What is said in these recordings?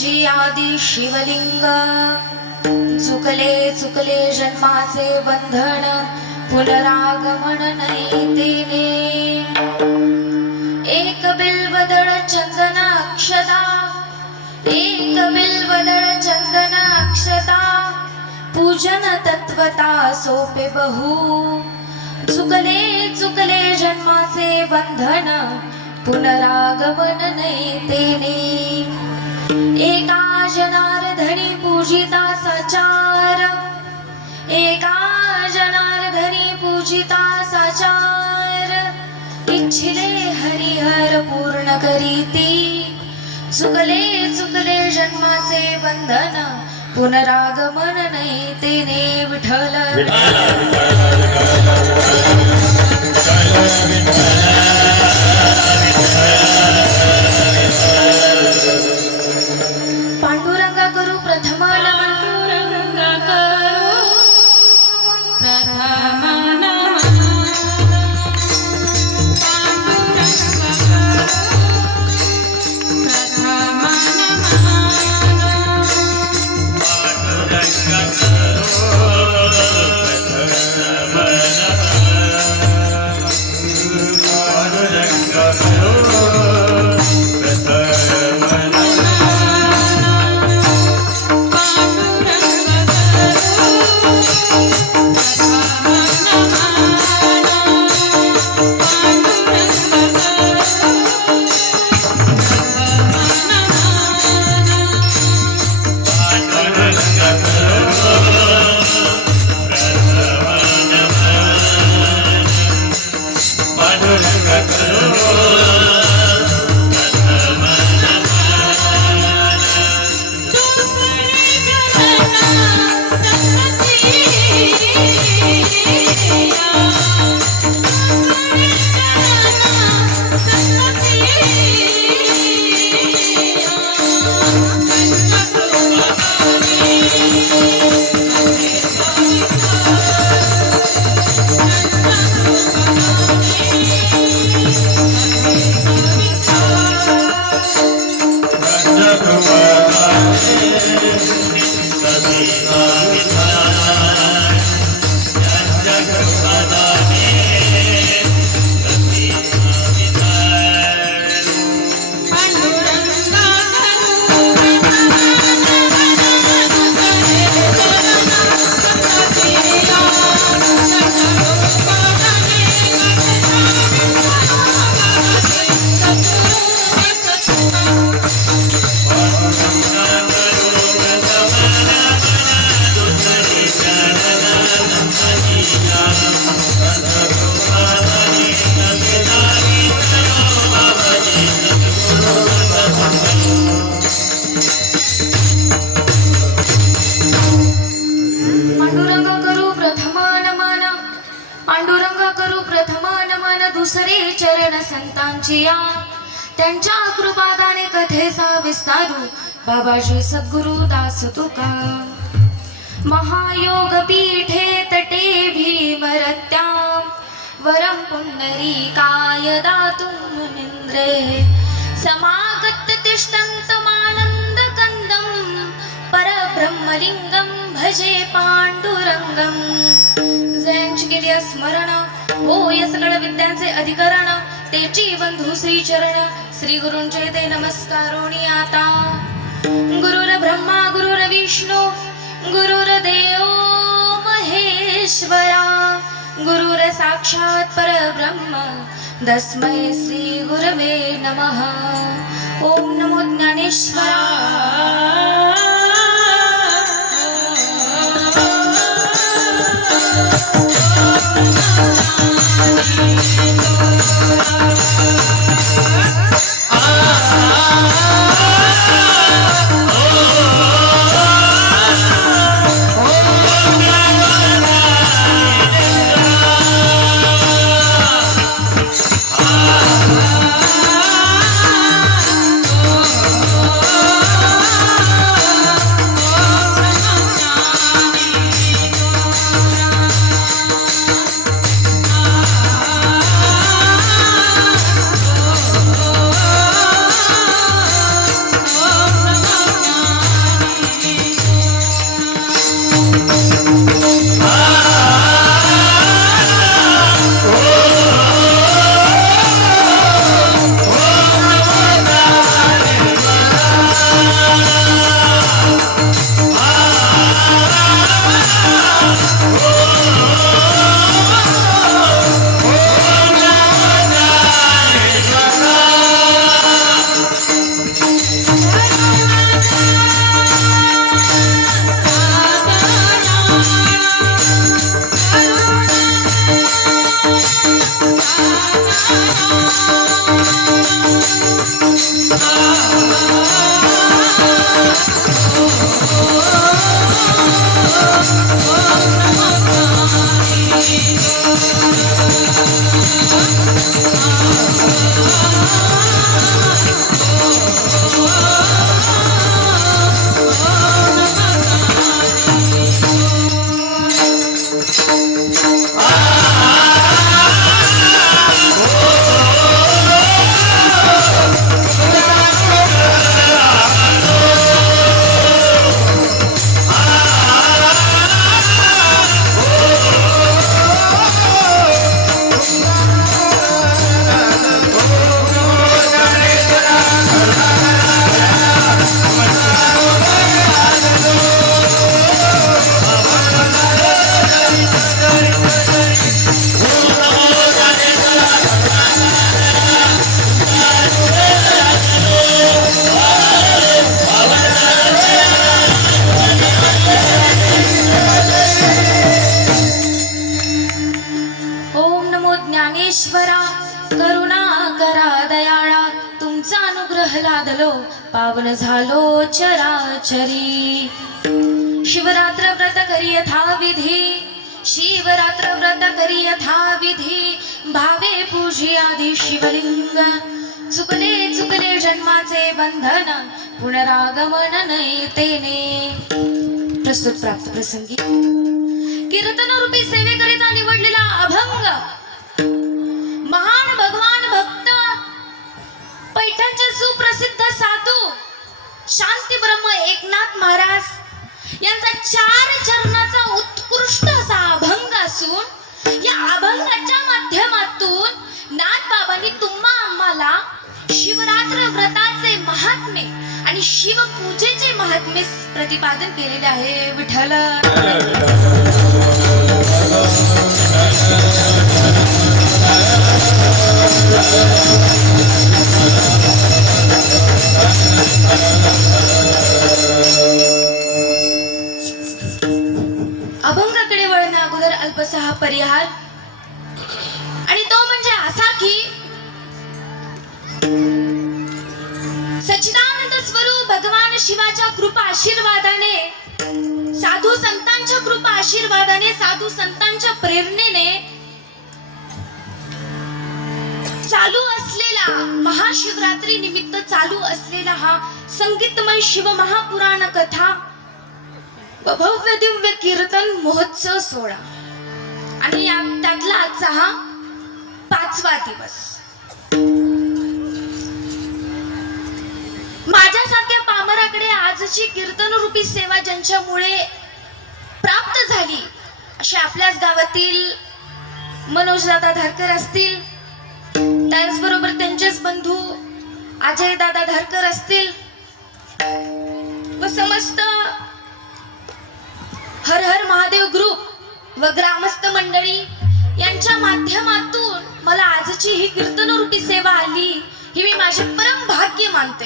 तुझी आदि शिवलिंग चुकले चुकले जन्माचे बंधन पुनरागमन नैतेने एक बिल्वदळ चंदन अक्षता एक बिल्वदळ चंदन अक्षता पूजन तत्वता सोपे बहु चुकले चुकले जन्माचे बंधन पुनरागमन नैतेने एका जनार्दनी पूजिता सचार एका जनार्दनी पूजिता सचार इच्छिले हरिहर पूर्ण करीती चुकले चुकले जन्माचे बंधन पुनरागमन नैतेने विठ्ठल पांडुरंगा करू प्रथम पांडुरंगा करू प्रथम नमन दुसरे चरण संतांची या त्यांच्या कृपादाने कथेचा विस्तारू बाबाजी सद्गुरु दास तुका महायोग पीठे तटे भीमरत्यां वरं पुंडरीकाय दातुं मुनीन्द्रे समागत तिष्ठन्तमानन्दकन्दं परब्रह्मलिंगं भजे पांडुरंगं जयांची केली स्मरण होय सकळ विद्यांचे अधिकरण तेची बंधू श्री चरण श्री गुरूंचे ते नमस्कारोणी आता गुरुर ब्रह्मा गुरुर विष्णू गुरुर्देव महेश्वरा गुरुर साक्षात परब्रह्म तस्मै श्री गुरवे नमः ओम नमो ज्ञानेश्वरा तुमचा अनुग्रह लादलो पावन झालो चराचरी शिवरात्र व्रत करी यथा विधी शिवरात्र व्रत करी यथा विधी भावे पूजी आदि शिवलिंग चुकले चुकले जन्माचे बंधन पुनरागमन नयतेने प्रस्तुत प्राप्त प्रसंगी कीर्तन रूपी सेवेकरिता निवडलेला अभंग महान भगवान भक्त पैठणचे सुप्रसिद्ध साधू शांती ब्रह्म एकनाथ महाराज यांचा 4 चरणाचा उत्कृष्ट असा अभंग असून या अभंगाच्या माध्यमातून नाथबाबांनी तुम्हा आम्हाला शिवरात्र व्रताचे महात्म्य आणि शिवपूजेचे महात्म्य प्रतिपादन केलेले आहे. विठ्ठल अभंगाकडे वळण्या अगोदर अल्पसा हा परिहार आणि तो म्हणजे असा की सच्चिदानंद स्वरूप भगवान शिवाच्या कृपा आशीर्वादाने साधू संतांच्या कृपा आशीर्वादाने साधू संतांच्या प्रेरणेने चालू असलेला महाशिवरात्री निमित्त चालू असलेला हा संगीतमय शिव महापुराण कथा व भव्य दिव्य कीर्तन महोत्सव सोहळा आणि त्यातला आजचा हा 5वा दिवस. माझ्यासारख्या पामराकडे आजची कीर्तन रूपी सेवा ज्यांच्यामुळे प्राप्त झाली असे आपल्याच गावातील मनोज दादा धारकर असतील, त्याचबरोबर त्यांचेच बंधू अजय दादा धारकर असतील व समस्त हर हर महादेव ग्रुप व ग्रामस्थ मंडळी यांच्या माध्यमातून मला आजची ही कीर्तन रूपी सेवा आली ही मी माझे परम भाग्य मानते.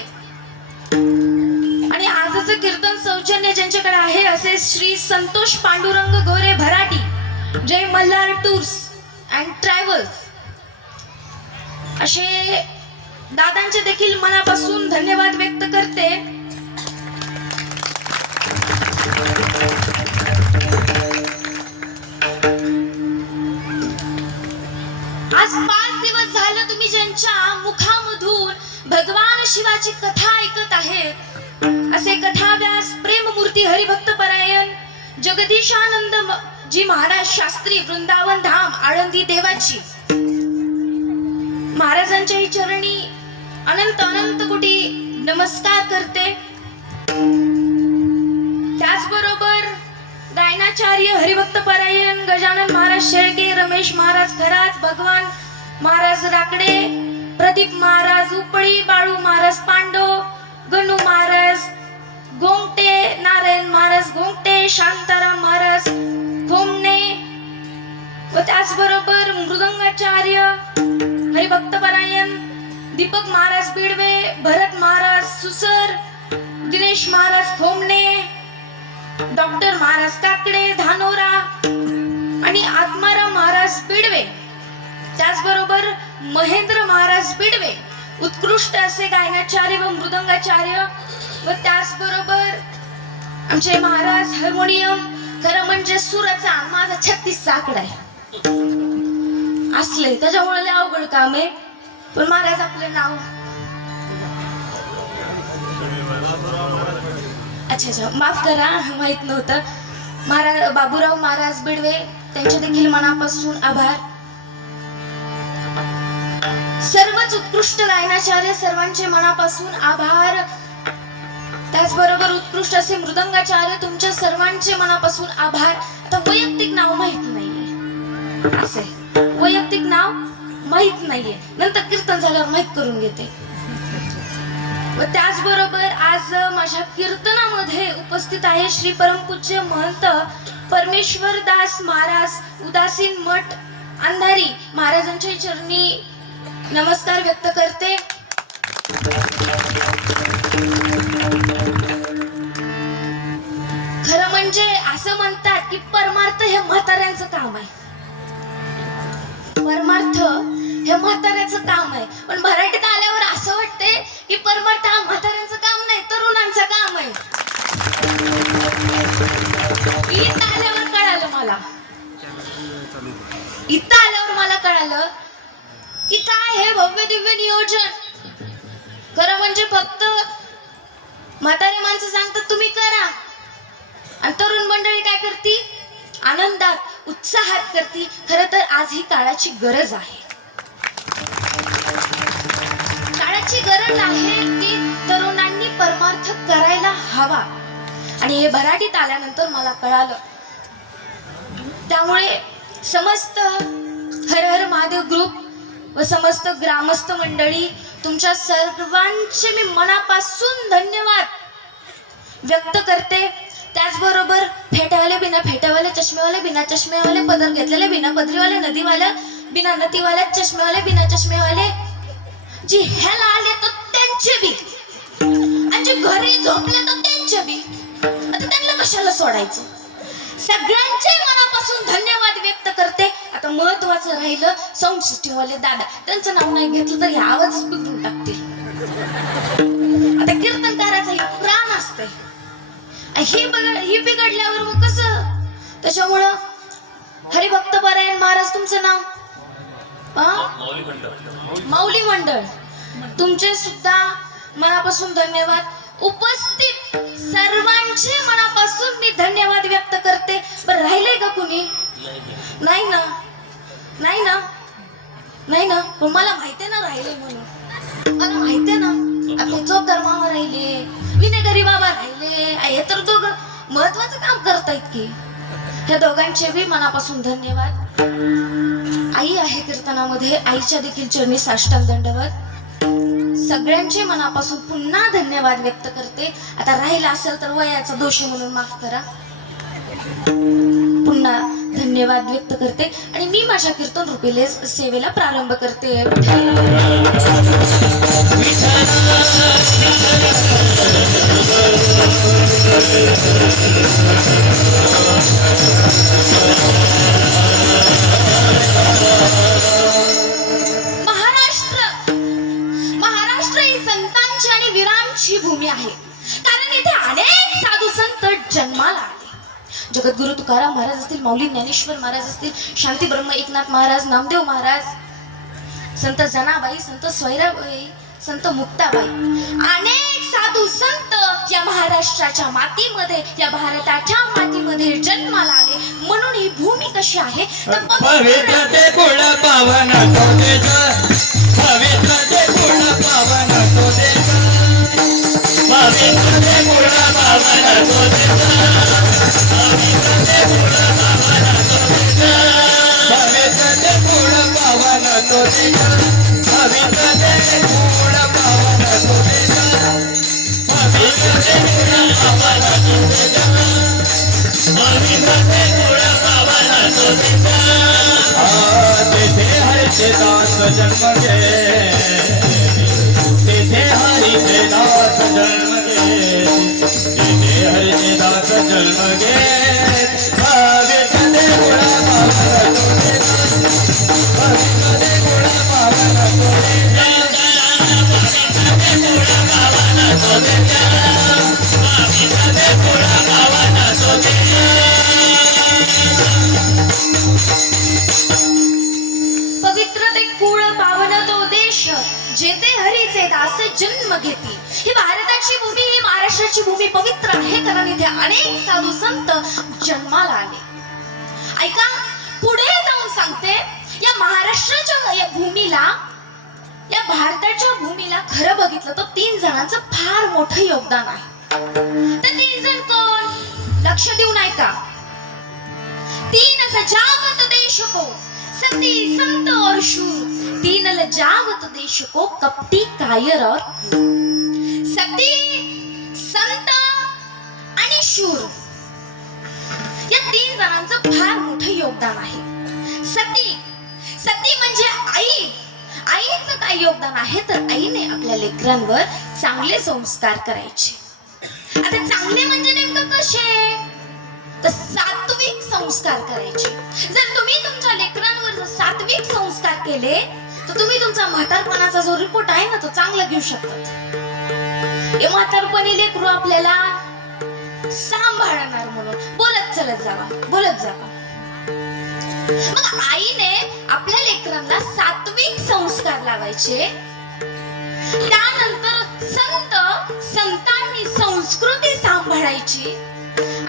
आणि आजचं कीर्तन सौजन्य ज्यांच्याकडे आहे असे श्री संतोष पांडुरंग गोरे भराटी, जय मल्हार टूर्स अँड ट्रॅव्हल्स असे दादांचे देखील मनापासून धन्यवाद व्यक्त करते. आज 5 दिवस झालं तुम्ही ज्यांच्या मुखामधून भगवान शिवाची कथा ऐकत आहेत असे कथाव्यास प्रेममूर्ती हरिभक्त परायण जगदीशानंद जी महाराज शास्त्री वृंदावन धाम आळंदी देवाची महाराजांच्याही चरणी अनंत अनंत कोटी नमस्कार करते. त्याचबरोबर गायनाचार्य हरिभक्त परायण गजानन महाराज शेळके, रमेश महाराज घरात, भगवान महाराज राकडे, प्रदीप महाराज उपळी, बाळू महाराज पांडो, गणू महाराज गोंगटे, नारायण महाराज गोंगटे, शांताराम महाराज घोमणे व त्याचबरोबर मृदंगाचार्य हरिभक्त परायण दीपक महाराज बिडवे, भरत महाराज सुसर, दिनेश महाराज घोमणे, डॉक्टर महाराज काकडे धानोरा आणि आत्माराम महाराज बिडवे, त्याचबरोबर महेंद्र महाराज बिडवे उत्कृष्ट असे गायनाचार्य व मृदंगाचार्य व त्याचबरोबर आमचे महाराज हार्मोनियम. खरं म्हणजे सुराचा माझा 36 आकडा आहे असले त्याच्यामुळे अवघड काम आहे, पण महाराज आपले नाव अच्छा माफ करा माहित नव्हतं. महाराज बाबूराव महाराज बिडवे त्यांचे देखील मनापासून आभार. सर्वच उत्कृष्ट गायनाचार्य सर्वांचे मनापासून आभार. त्याचबरोबर उत्कृष्ट असे मृदंगाचार्य तुमच्या सर्वांचे मनापासून आभार. आता वैयक्तिक नाव माहित नाहीये असे वैयक्तिक नाव माहित नाहीये, नंतर कीर्तन झाल्यावर माहित करून घेते. व त्याचबरोबर आज माझ्या कीर्तनामध्ये उपस्थित आहे श्री परमपूज्य महंत परमेश्वर दास महाराज उदासीन मठ अंधारी महाराजांच्या चरणी नमस्कार व्यक्त करते. खरं म्हणजे असं म्हणतात की परमार्थ हे म्हाताऱ्यांचं काम आहे, परमार्थ हे म्हाताऱ्याचं काम आहे. पण मराठीत आल्यावर असं वाटते परमर्थ हा म्हाताऱ्यांचं काम नाही, तरुणांचं काम आहे. इथं आल्यावर कळालं मला, इथं आल्यावर मला कळालं की काय हे भव्य दिव्य नियोजन. खरं म्हणजे फक्त म्हातारे माणसं सांगतात तुम्ही करा, आणि तरुण मंडळी काय करती, आनंदात उत्साहात करती. खरं तर आज ही काळाची गरज आहे, काळाची गरज आहे की तरुणांनी परमार्थ करायला हवा. आणि हे भराटीत आल्यानंतर मला कळालं. त्यामुळे समस्त हर हर महादेव ग्रुप व समस्त ग्रामस्थ मंडळी, तुमच्या सर्वांचे मी मनापासून धन्यवाद व्यक्त करते. त्याचबरोबर फेट्यावाले, बिना फेट्यावाले, चष्मेवाले, बिना चष्मेवाले, पदर घेतलेले, बिना पदरीवाले, नदीवाले, बिना नदीवाले, चष्मेवाले, बिना चष्मेवाले, जी ह्याला आले तर त्यांचे बी, आणि जे घरी झोपले तर त्यांचे बी. आता त्यांना कशाला सोडायचं. सगळ्यांचे मनापासून धन्यवाद व्यक्त करते. आता महत्वाचं राहिलं साऊंड सिस्टीम वाले दादा, त्यांचं नाव नाही घेतलं तर ह्या आवाजच बिघडून टाकतील. आता कीर्तनकाराचं हे प्राण असतंय, ही बिघडल्यावर मग कसं. त्याच्यामुळं हरिभक्त पारायण महाराज तुमचं नाव माऊली मंडळ, तुमचे सुद्धा मनापासून धन्यवाद. उपस्थित सर्वांचे मनापासून मी धन्यवाद व्यक्त करते. पण राहिलंय का कुणी? नाही ना, नाही ना, नाही ना. पण मला माहितीये ना राहिले म्हणून, मला माहितीये ना. आपले चौकदार मामा राहिले, विनेगरी बाबा राहिले, हे तर दोघं महत्वाचं काम करतायत की. ह्या दोघांचे बी मनापासून धन्यवाद. आई आहे कीर्तनामध्ये, आईच्या देखील चरणी साष्टांग दंडवत. सगळ्यांचे मनापासून पुन्हा धन्यवाद व्यक्त करते. आता राहिला असेल तर वयाचा दोष म्हणून माफ करा. पुन्हा धन्यवाद व्यक्त करते आणि मी माझ्या कीर्तन रूपीले सेवेला प्रारंभ करते. महाराष्ट्र ही संतांची आणि वीरांची भूमी आहे. कारण इथे अनेक साधू संत जन्माला आले. जगद्गुरु तुकाराम महाराज असतील, माऊली ज्ञानेश्वर महाराज असतील, शांती ब्रह्म एकनाथ महाराज, नामदेव महाराज, संत जनाबाई, संत स्वैराबाई, संत मुक्ताबाई, अनेक साधू संत या महाराष्ट्राच्या मातीमध्ये, या भारताच्या मातीमध्ये जन्माला आले. म्हणून ही भूमी कशी आहे तर पवित्र ते कुळ पावन तो देचा, पवित्र ते कुळ पावन तो देचा, पवित्र ते कुळ पावन तो देचा, पवित्र ते कुळ पावन तो देचा, पवित्र ते कुळ पावन तो देचा, पवित्र ते कुळ पावन तो देचा, पवित्र ते कुळ पावन तो देचा, पवित्र ते कुळ पावन तो देचा. तेथे हरीचे दास जन्म घे, तेथे हरीचे दास जन्म घे, तेथे हरीचे दास जन्म घे. पवित्र ते कुळ पावन तो देचा, पवित्र ते कुळ पावन तो देचा, पवित्र ते कुळ पावन तो देचा, पवित्र ते कुळ पावन तो देचा. पवित्र ते कुळ पावन तो देश, जेथे हरीचे दास जन्म घेती. ही भारताची भूमी, ही महाराष्ट्राची भूमी पवित्र आहे. कारण इथे अनेक साधू संत जन्माला आले. ऐका, पुढे जाऊन सांगते, या महाराष्ट्राच्या या भूमीला, या भारताच्या भूमीला खरं बघितलं तर 3 जणांचं फार मोठं योगदान आहे. तर 3 जण कोण? लक्ष देऊन ऐका. 3 सजावत देश को सती संत और शूर, 3 लजावत देश को कपटी कायर और सती संत आणि शूर या 3 जणांचं फार मोठं योगदान आहे. सती म्हणजे आई. आईचं काय योगदान आहे तर आईने आपल्या लेकरांवर चांगले संस्कार करायचे. आता चांगले म्हणजे नेमकं कसे तर सात्विक संस्कार करायचे. जर तुम्ही तुमच्या लेकरांवर जर सात्विक संस्कार केले तर तुम्ही तुमचा म्हातारपणाचा जो रिपोर्ट आहे ना तो चांगला घेऊ शकतात. हे म्हातारपणी लेकरू आपल्याला सांभाळणार म्हणून बोलत चलत जावा, बोलत जावा. मग आईने आपल्या लेकरांना सात्विक संस्कार लावायचे. त्यानंतर संतांनी संस्कृती सांभाळायची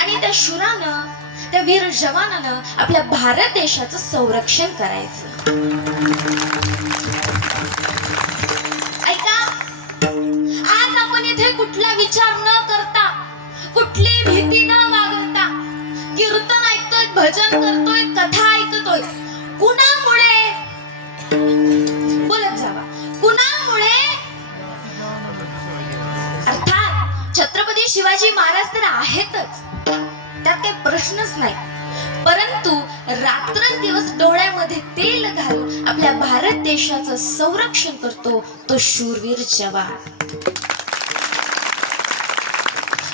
आणि त्या शूरानं, त्या वीर जवानानं आपल्या भारत देशाचं संरक्षण करायचं. ऐका, आज आपण इथे कुठला विचार न करता, कुठली भीती न बाळगता कीर्तन ऐकतोय, भजन करतोय, कथा ऐकतोय. कुणामुळे? बोलत जावा. कुणामुळे? अर्थात छत्रपती शिवाजी महाराज तर आहेतच, त्यात काही प्रश्नच नाही. परंतु रात्रंदिवस डोळ्यामध्ये तेल घालून आपल्या भारत देशाचं संरक्षण करतो तो शूरवीर जवान.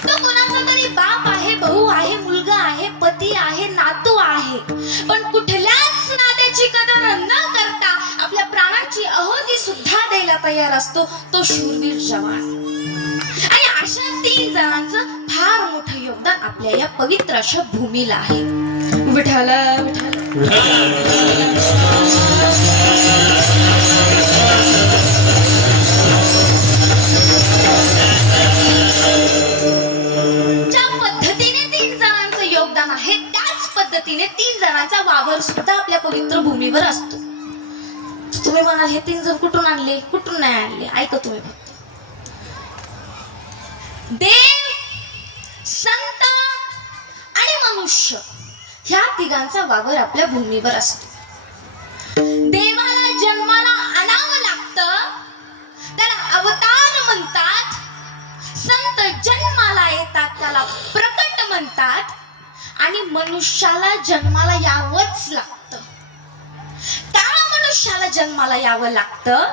तो कोणाचा तरी बाप आहे, भाऊ आहे, मुलगा आहे, पती आहे, नातू आहे, पण कुठल्याच नात्याची कदर न करता आपल्या प्राणांची आहुती सुद्धा द्यायला तयार असतो तो शूरवीर जवान. आणि अशा 3 जणांचं फार मोठं योगदान आपल्या या पवित्र अशा भूमीला आहे. विठ्ठला ज्या पद्धतीने 3 जणांचं योगदान आहे त्याच पद्धतीने 3 जणांचा वावर सुद्धा आपल्या पवित्र भूमीवर असतो. तुम्ही म्हणाल हे 3 जण कुठून आणले? कुठून नाही आणले? ऐका तुम्ही फक्त. देव, संत आणि मनुष्य ह्या तिघांचा वावर आपल्या भूमीवर असतो. देवाला जन्माला आणावं लागतं, त्याला अवतार म्हणतात. संत जन्माला येतात त्याला प्रकट म्हणतात. आणि मनुष्याला जन्माला यावंच लागतं. का मनुष्याला जन्माला यावं लागतं?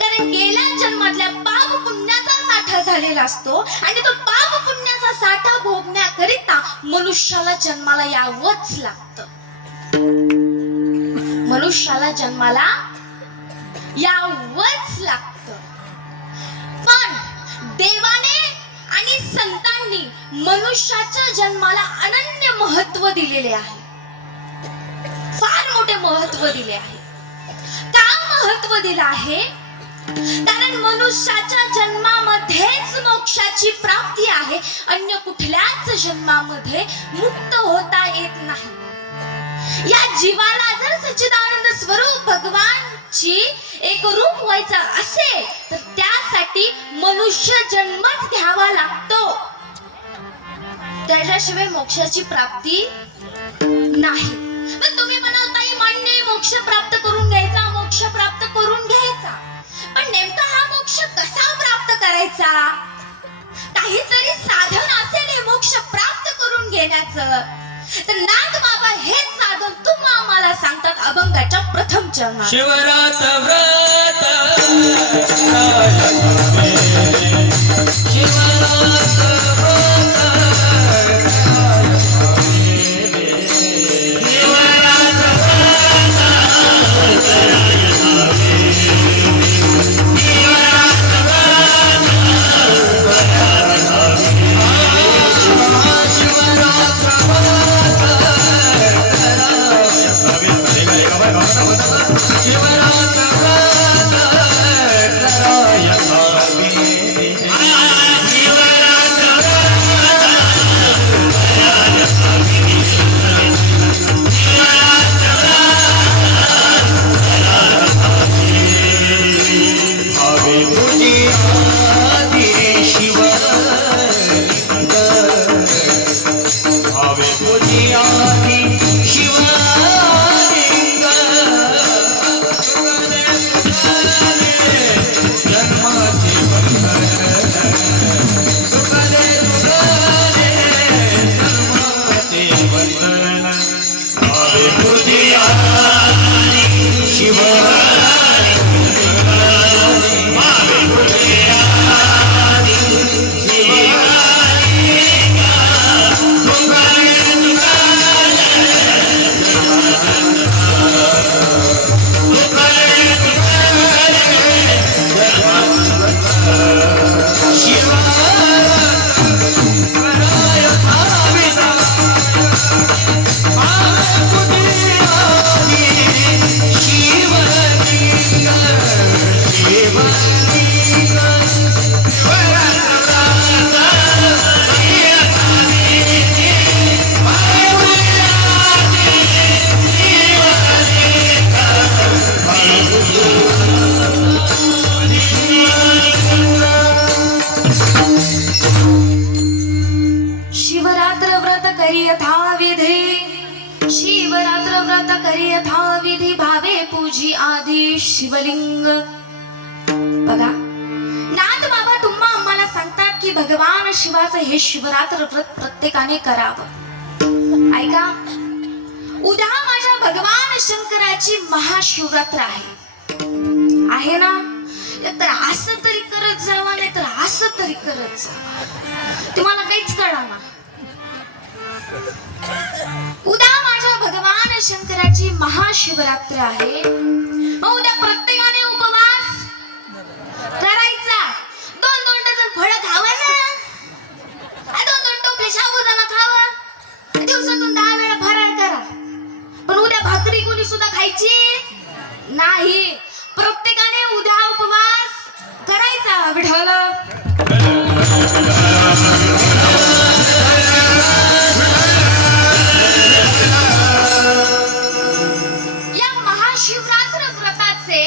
कारण गेल्या जन्मातल्या पाप पुण्याचा साठा झालेला असतो आणि तो पाप पुण्याचा साठा भोगण्याकरिता मनुष्याला जन्माला यावंच लागतं. मनुष्याला जन्माला यावंच लागतं. पण देवाने आणि संतांनी मनुष्याच्या जन्माला अनन्य महत्व दिलेले आहे. फार मोठे महत्व दिले आहे. का महत्व दिलं आहे? कारण मनुष्याच्या जन्मामध्येच मोक्षाची प्राप्ती आहे. अन्य कुठल्याच जन्मामध्ये मुक्त होता येत नाही. या जीवाला जर सच्चिदानंद स्वरूप भगवानची एक रूप व्हायचं असेल तर त्यासाठी मनुष्य जन्मच घ्यावा लागतो. त्याच्याशिवाय मोक्षाची प्राप्ती नाही. मग तुम्ही म्हणाल ताई मान्य आहे, मोक्ष प्राप्त करून घ्यायचा, मोक्ष प्राप्त करून घ्यायचा. पण नेमका हा मोक्ष कसा प्राप्त करायचा? काहीतरी साधन असेल हे मोक्ष प्राप्त करून घेण्याचं. तर नाथ बाबा हे साधन तुम्हा आम्हाला सांगतात अभंगाच्या प्रथम चरणात. शिवरात व्रत शिव यथाविधी भावे पूजी आधी शिवलिंग. बघा नाथ बाबा तुम्हा आम्हाला सांगतात की भगवान शिवाचं हे शिवरात्र व्रत प्रत्येकाने करावं. ऐका, उद्या माझ्या भगवान शंकराची महाशिवरात्र आहे ना. तर असं तरी करत जावा, नाही तर असं तरी करत जावा. तुम्हाला काहीच कळणार. उद्या माझ्या भगवान शंकराची महाशिवरात्र आहे. मग उद्या प्रत्येकाने उपवास करायचा. 2-2 डझन फळं खावा ना. 2-2 टोपले साबुदाणा खावा. दिवसातून 10 वेळा फराळ करा. पण उद्या भाकरी कोणी सुद्धा खायची नाही. प्रत्येकाने उद्या उपवास करायचा. विठ्ठल या महाशिवरात्र व्रताचे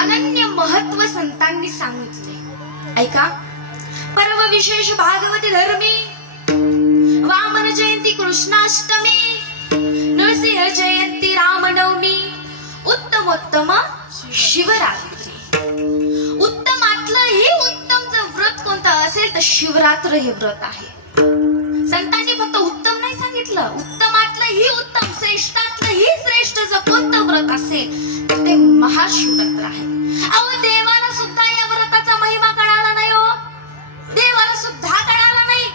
अनन्य महत्व संतांनी सांगितले. ऐका, पर्व विशेष भागवती धर्मी, वामन जयंती कृष्णाष्टमी, नरसिंह जयंती रामनवमी, उत्तमोत्तम शिवरात्री. उत्तमातलं ही उत्तम जर व्रत कोणतं असेल तर शिवरात्र हे व्रत आहे. संतांनी फक्त उत्तम नाही सांगितलं, उत्तमातलं ही उत्तम, श्रेष्ठातलं ही श्रेष्ठ जर कोणतं व्रत असेल तर ते महाशिवरात्र आहे. अहो देवाला सुद्धा या व्रताचा महिमा कळाला नाही. हो, देवाला सुद्धा कळाला नाही.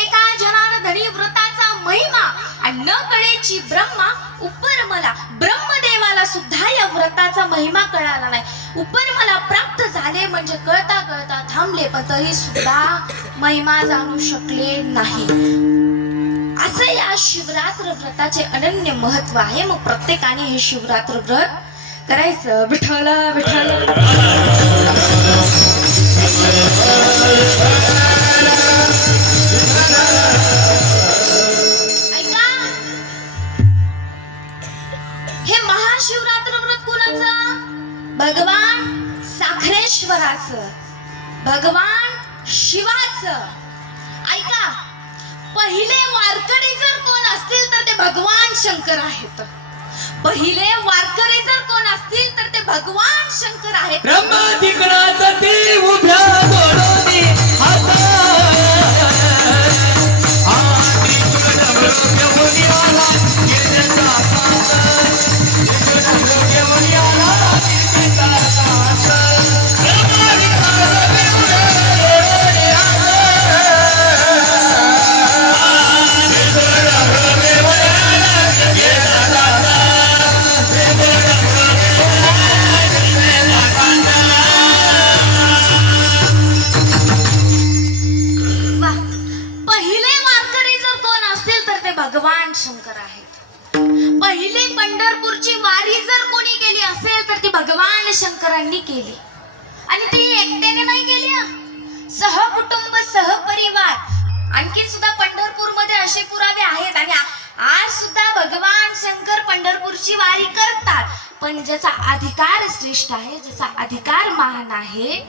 एका जनार्दनी व्रताचा महिमा आणि न कळेची ब्रह्मा उपर मला. ब्रह्मदेवाला सुद्धा या व्रताचा महिमा कळाला नाही. उपर मला प्राप्त झाले म्हणजे कळता कळता थांबले, पण तरी सुद्धा महिमा जाणू शकले नाही. असं या शिवरात्र व्रताचे अनन्य महत्व आहे. मग प्रत्येकाने हे शिवरात्र व्रत करायचं. विठ्ठल विठ्ठल. ऐका, हे महाशिवरात्र व्रत कोणाचं? भगवान साखरेश्वराचं, भगवान शिवाचं. ऐका, पहिले वारकरी जर कोण असतील तर ते भगवान शंकर आहेत. पहिले वारकरी जर कोण असतील तर ते भगवान शंकर आहेत. ब्रह्माधिकणाचा ती उभ्या बोलवणी हाता. आधी तुला डमरुके आला गिरता साथ. डमरुके आला गिरता साथ. भगवान शंकर आहेत. पहिली पंढरपूरची वारी जर कोणी केली असेल तर ती भगवान शंकरांनी केली. आणि ती एकट्याने नाही केली, सहकुटुंब सहपरिवार. आणखी सुद्धा पंढरपूरमध्ये असे पुरावे आहेत. आणि आज सुद्धा भगवान शंकर पंढरपूरची वारी करतात. पण ज्याचा अधिकार श्रेष्ठ आहे, ज्याचा अधिकार महान आहे,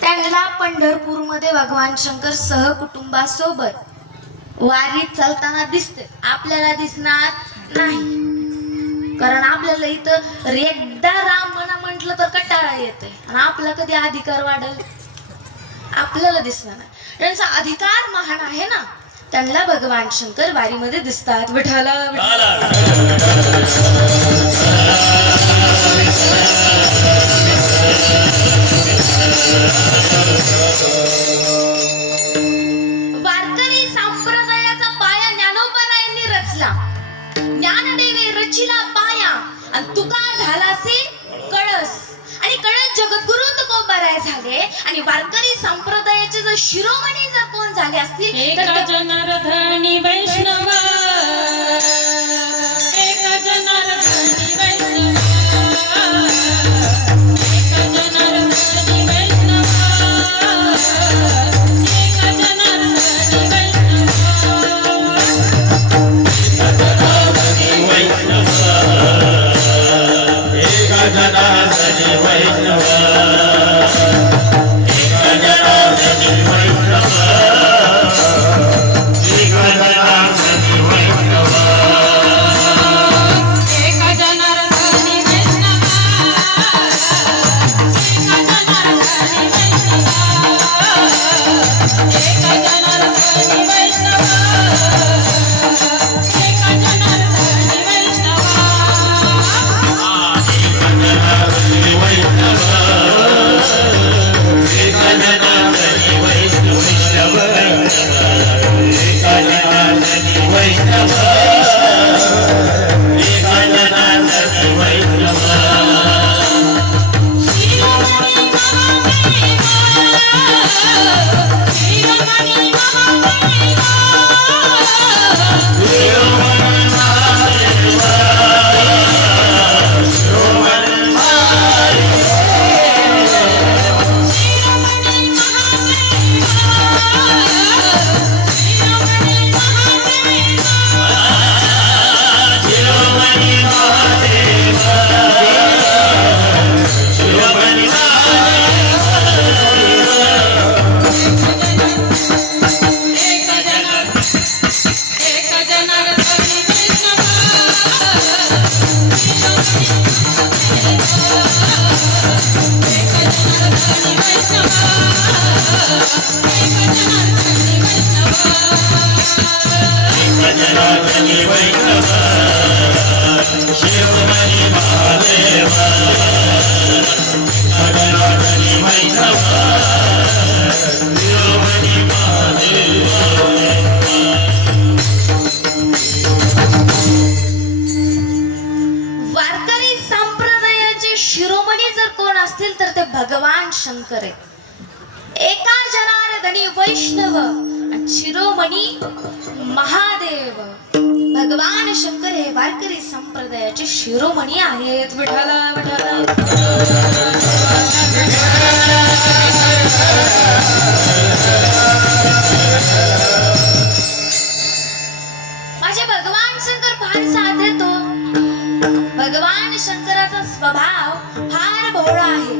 त्यांना पंढरपूरमध्ये भगवान शंकर सहकुटुंबासोबत वारीत चालताना दिसते. आपल्याला दिसणार नाही, कारण आपल्याला इथं एकदा राम म्हणा म्हटलं तर कंटाळा येते. आणि आपला कधी अधिकार वाढल आपल्याला दिसणार नाही. त्यांचा अधिकार महान आहे ना, त्यांना भगवान शंकर वारीमध्ये दिसतात. विठ्ठल वारकरी संप्रदायाचा पाया ज्ञानोबारायांनी रचला. ज्ञानदेवे रचिला पाया आणि तुका झालासी कळस. आणि कळस जगद्गुरु तुकोबाराय झाले. आणि वारकरी संप्रदायाचे जर शिरोमणी जर कोण झाले असतील तर एका जनार्दनी वैष्णव, एका जनार्दनी वैष्णव, एका जनार्दनी वैष्णव, एका जनार्दनी वैष्णव, एका जनार्दनी वैष्णव. Thank you. जनार्दनी वैष्णव शिरोमणी महादेव जनार्दनी वैष्णव शिरोमणी महादेव वारकरी संप्रदायाचे शिरोमणी जर कोण असतील तर ते भगवान शंकर आहे. एका जनार्दनी वैष्णव आणि शिरोमणी महादेव. भगवान शंकर हे वारकरी संप्रदायाचे शिरोमणी आहेत. विठाला विठाला माझे भगवान शंकर फार साथ देतो. भगवान शंकराचा स्वभाव फार भोळा आहे.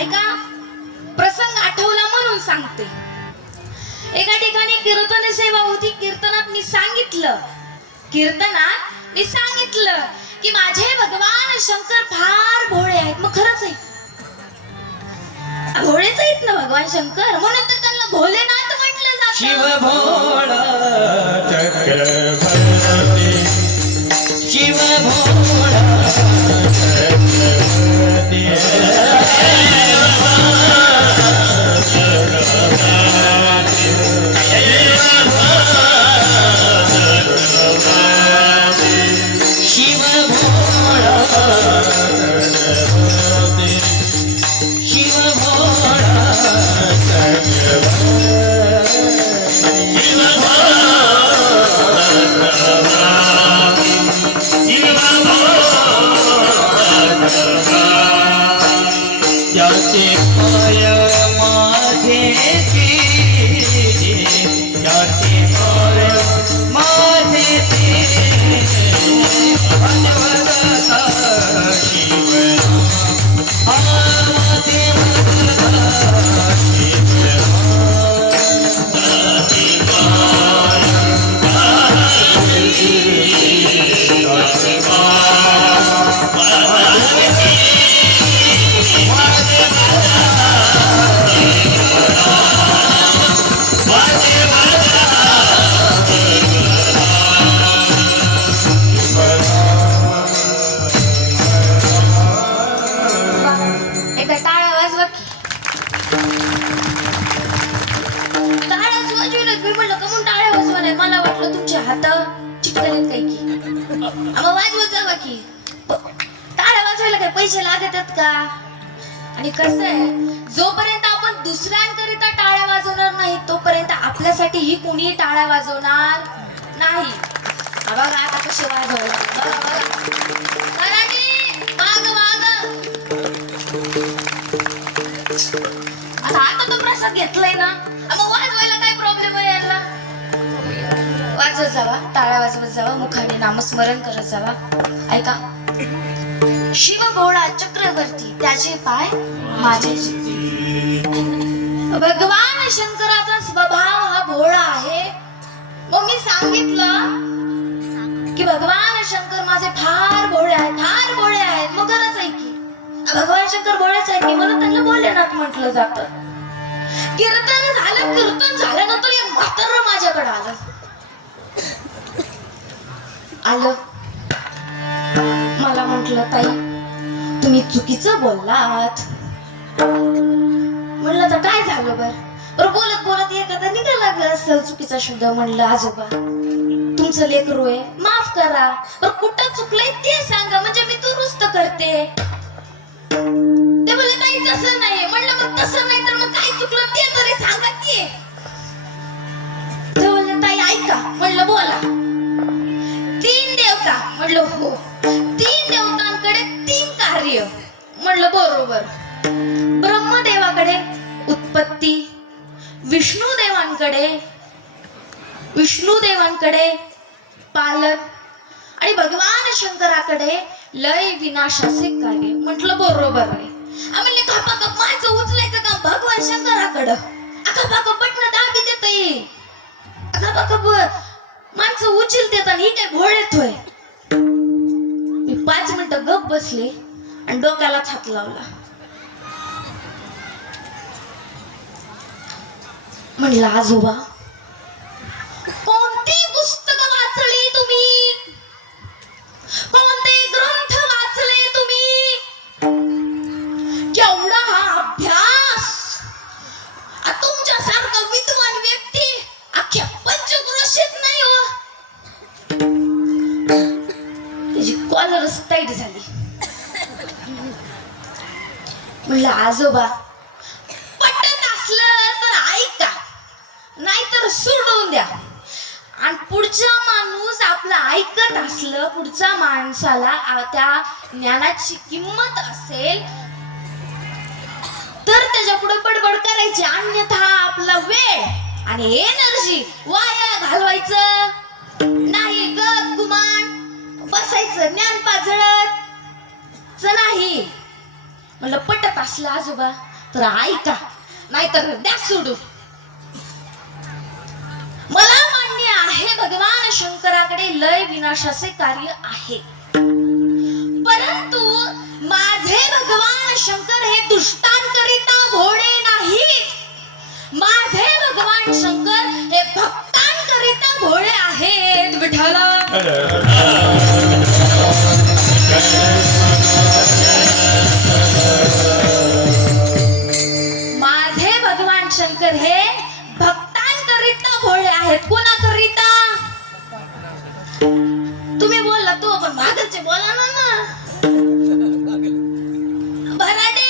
ऐका, प्रसंग आठवला म्हणून सांगते. एका ठिकाणी कीर्तन सेवा होती. कीर्तनात मी सांगितलं की माझे भगवान शंकर फार भोळे आहेत. मग खरंच आहे, भोळेच आहेत ना भगवान शंकर, म्हणून तर त्यांना भोलेनाथ म्हटलं जातं. शिव भोळा चक्रवर्ती शिव भोळा चक्रवर्ती शिव भोळा चक्रवर्ती शिव भोळा याचे पाय माझे याचे पाय माझे भगवता शिव माझे भगवता एकदा टाळ्या वाजवा की. टाळ्याच वाजवल्यात. मी म्हणलं का म्हणून टाळ्या वाजवा नाही. मला वाटलं तुमचे हात चिटकलेत काही की. मग वाजवत जावा की. टाळ्या वाजवायला काही पैसे लागतात का? आणि कसं आहे, जोपर्यंत आपण दुसऱ्यांकरिता टाळ्या वाजवणार नाही तोपर्यंत आपल्यासाठीही कुणी टाळ्या वाजवणार नाही. बघा आता कसे वाजवलं. बघा बघा सरांनी वाग वाग. आता तो प्रसाद घेतलाय ना, मग वाजवायला काय प्रॉब्लेम आहे याला? वाजवत जावा, टाळ्या वाजवत जावा, मुखाने नामस्मरण करत जावा. ऐका, शिव भोळा चक्रवर्ती त्याचे पाय माझे. भगवान शंकराचा स्वभाव हा भोळा आहे. मग मी सांगितलं की भगवान शंकर माझे फार भोळे आहेत, फार भोळे आहेत. मग खरंच आहे की भगवान शंकर भोळेच आहेत की, म्हणून त्यांना भोलेनाथ म्हटलं जातं. कीर्तन झाल्यानंतर एक म्हातारं माझ्याकडे आलं. मला म्हटलं, ताई तुम्ही चुकीचं बोललात. म्हणलं तर काय झालं बरं बोलत बोलत एखादा निघाला असेल चुकीचा शब्द. म्हणलं आजोबा तुमचं लेकरू आहे, माफ करा. बरं कुठं चुकलंय ते सांगा, म्हणजे मी दुरुस्त करते. ते बोलले ताई तसं नाही. म्हणलं मग तसं नाही तर मग काय चुकलं ते तरी सांगा की. ते बोलले ताई ऐका. म्हणलं बोला. 3 देवता. म्हणलं हो. 3 देवतांकडे 3 कार्य. म्हणलं बरोबर. ब्रह्मदेवाकडे उत्पत्ती, विष्णुदेवांकडे पालन आणि भगवान शंकराकडे लय विनाशाचे कार्य. म्हटलं बरोबर आहे. आम्ही खापाकप माणसं उचलायचं का भगवान शंकराकडं? खापाकप बटणं दाबी देत, खापाकप माणसं उचलतात आणि ही काय भोळेत होय. मी 5 मिनिटं गप बसले आणि डोक्याला हात लावला. म्हणलं आजोबा कोणती पुस्तकं वाचली तुम्ही, कोणते ग्रंथ वाचले तुम्ही, केवढा हा अभ्यास. तुमच्यासारखा विद्वान व्यक्ती अख्ख्या पंचक्रोशीत नाही हो. त्याची कॉलरच टाईट झाली. म्हणलं आजोबा पटत असलं तर ऐका, नाहीतर सोडून द्या. आणि पुढचा माणूस आपला ऐकत असलं, पुढच्या माणसाला त्या ज्ञानाची किंमत असेल तर त्याच्या पुढे बडबड करायची, अन्यथा आपला वेळ आणि एनर्जी वाया घालवायचं नाही. गप गुमान बसायचं ज्ञान पाजळत नाही. म्हणलं पटत असलं आजोबा तर ऐका, नाहीतर द्या सोडून. मला मान्य आहे भगवान शंकराकडे लय विनाशाचे कार्य आहे, परंतु माझे भगवान शंकर हे दुष्टांकरिता भोळे नाहीत. माझे भगवान शंकर हे भक्तांकरिता भोळे आहेत. विठ्ठला माझे भगवान शंकर हे भक्तांकरिता भोळे आहेत. कोणाकरिता? तुम्ही बोलला तो, पण भागलचे बोला ना. भराडे,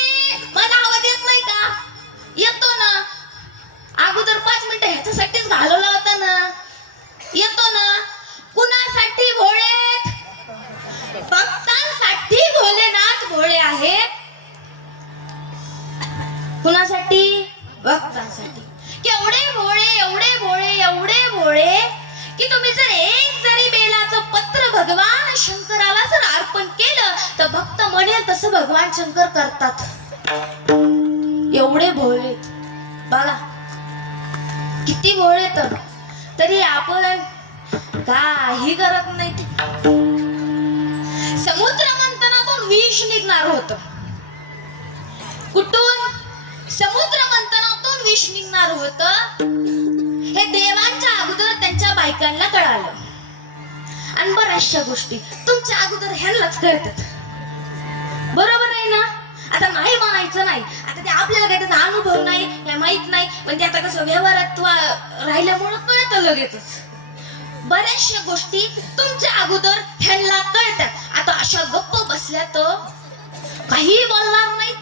माझा आवाज येत नाही का? येतो ना. अगोदर 5 मिनिटं ह्याच्यासाठीच घालवला होता ना. येतो ना. कुणासाठी भोळेत? भक्तांसाठी भोलेनाथ भोळे आहेत. कुणासाठी? भक्तांसाठी. केवढे भोळे, एवढे भोळे, एवढे भोळे की तुम्ही जर एक जरी बेलाचं पत्र भगवान शंकराला जर अर्पण केलं तर भक्त म्हणेल तसं भगवान शंकर करतात. एवढे भोळे बघा, किती भोळे. तर तरी आपण काही करत नाही. समुद्र मंथनातून विष निघणार होत. कुठून? समुद्र मंथनातून विष निघणार होत. हे देवांच्या अगोदर त्यांच्या बायकांना कळालं. आणि बऱ्याचशा गोष्टी तुमच्या अगोदर ह्यांनाच कळतात. बरोबर आहे ना? आता नाही म्हणायचं नाही, आता ते आपल्याला काही त्याचा अनुभव नाही, काय माहित नाही, पण ते आता कसं व्यवहारात राहिल्यामुळं कळतं लगेचच. बऱ्याचशा गोष्टी तुमच्या अगोदर ह्यांना कळतात. आता अशा गप्प बसल्या तर काही बोलणार नाहीत,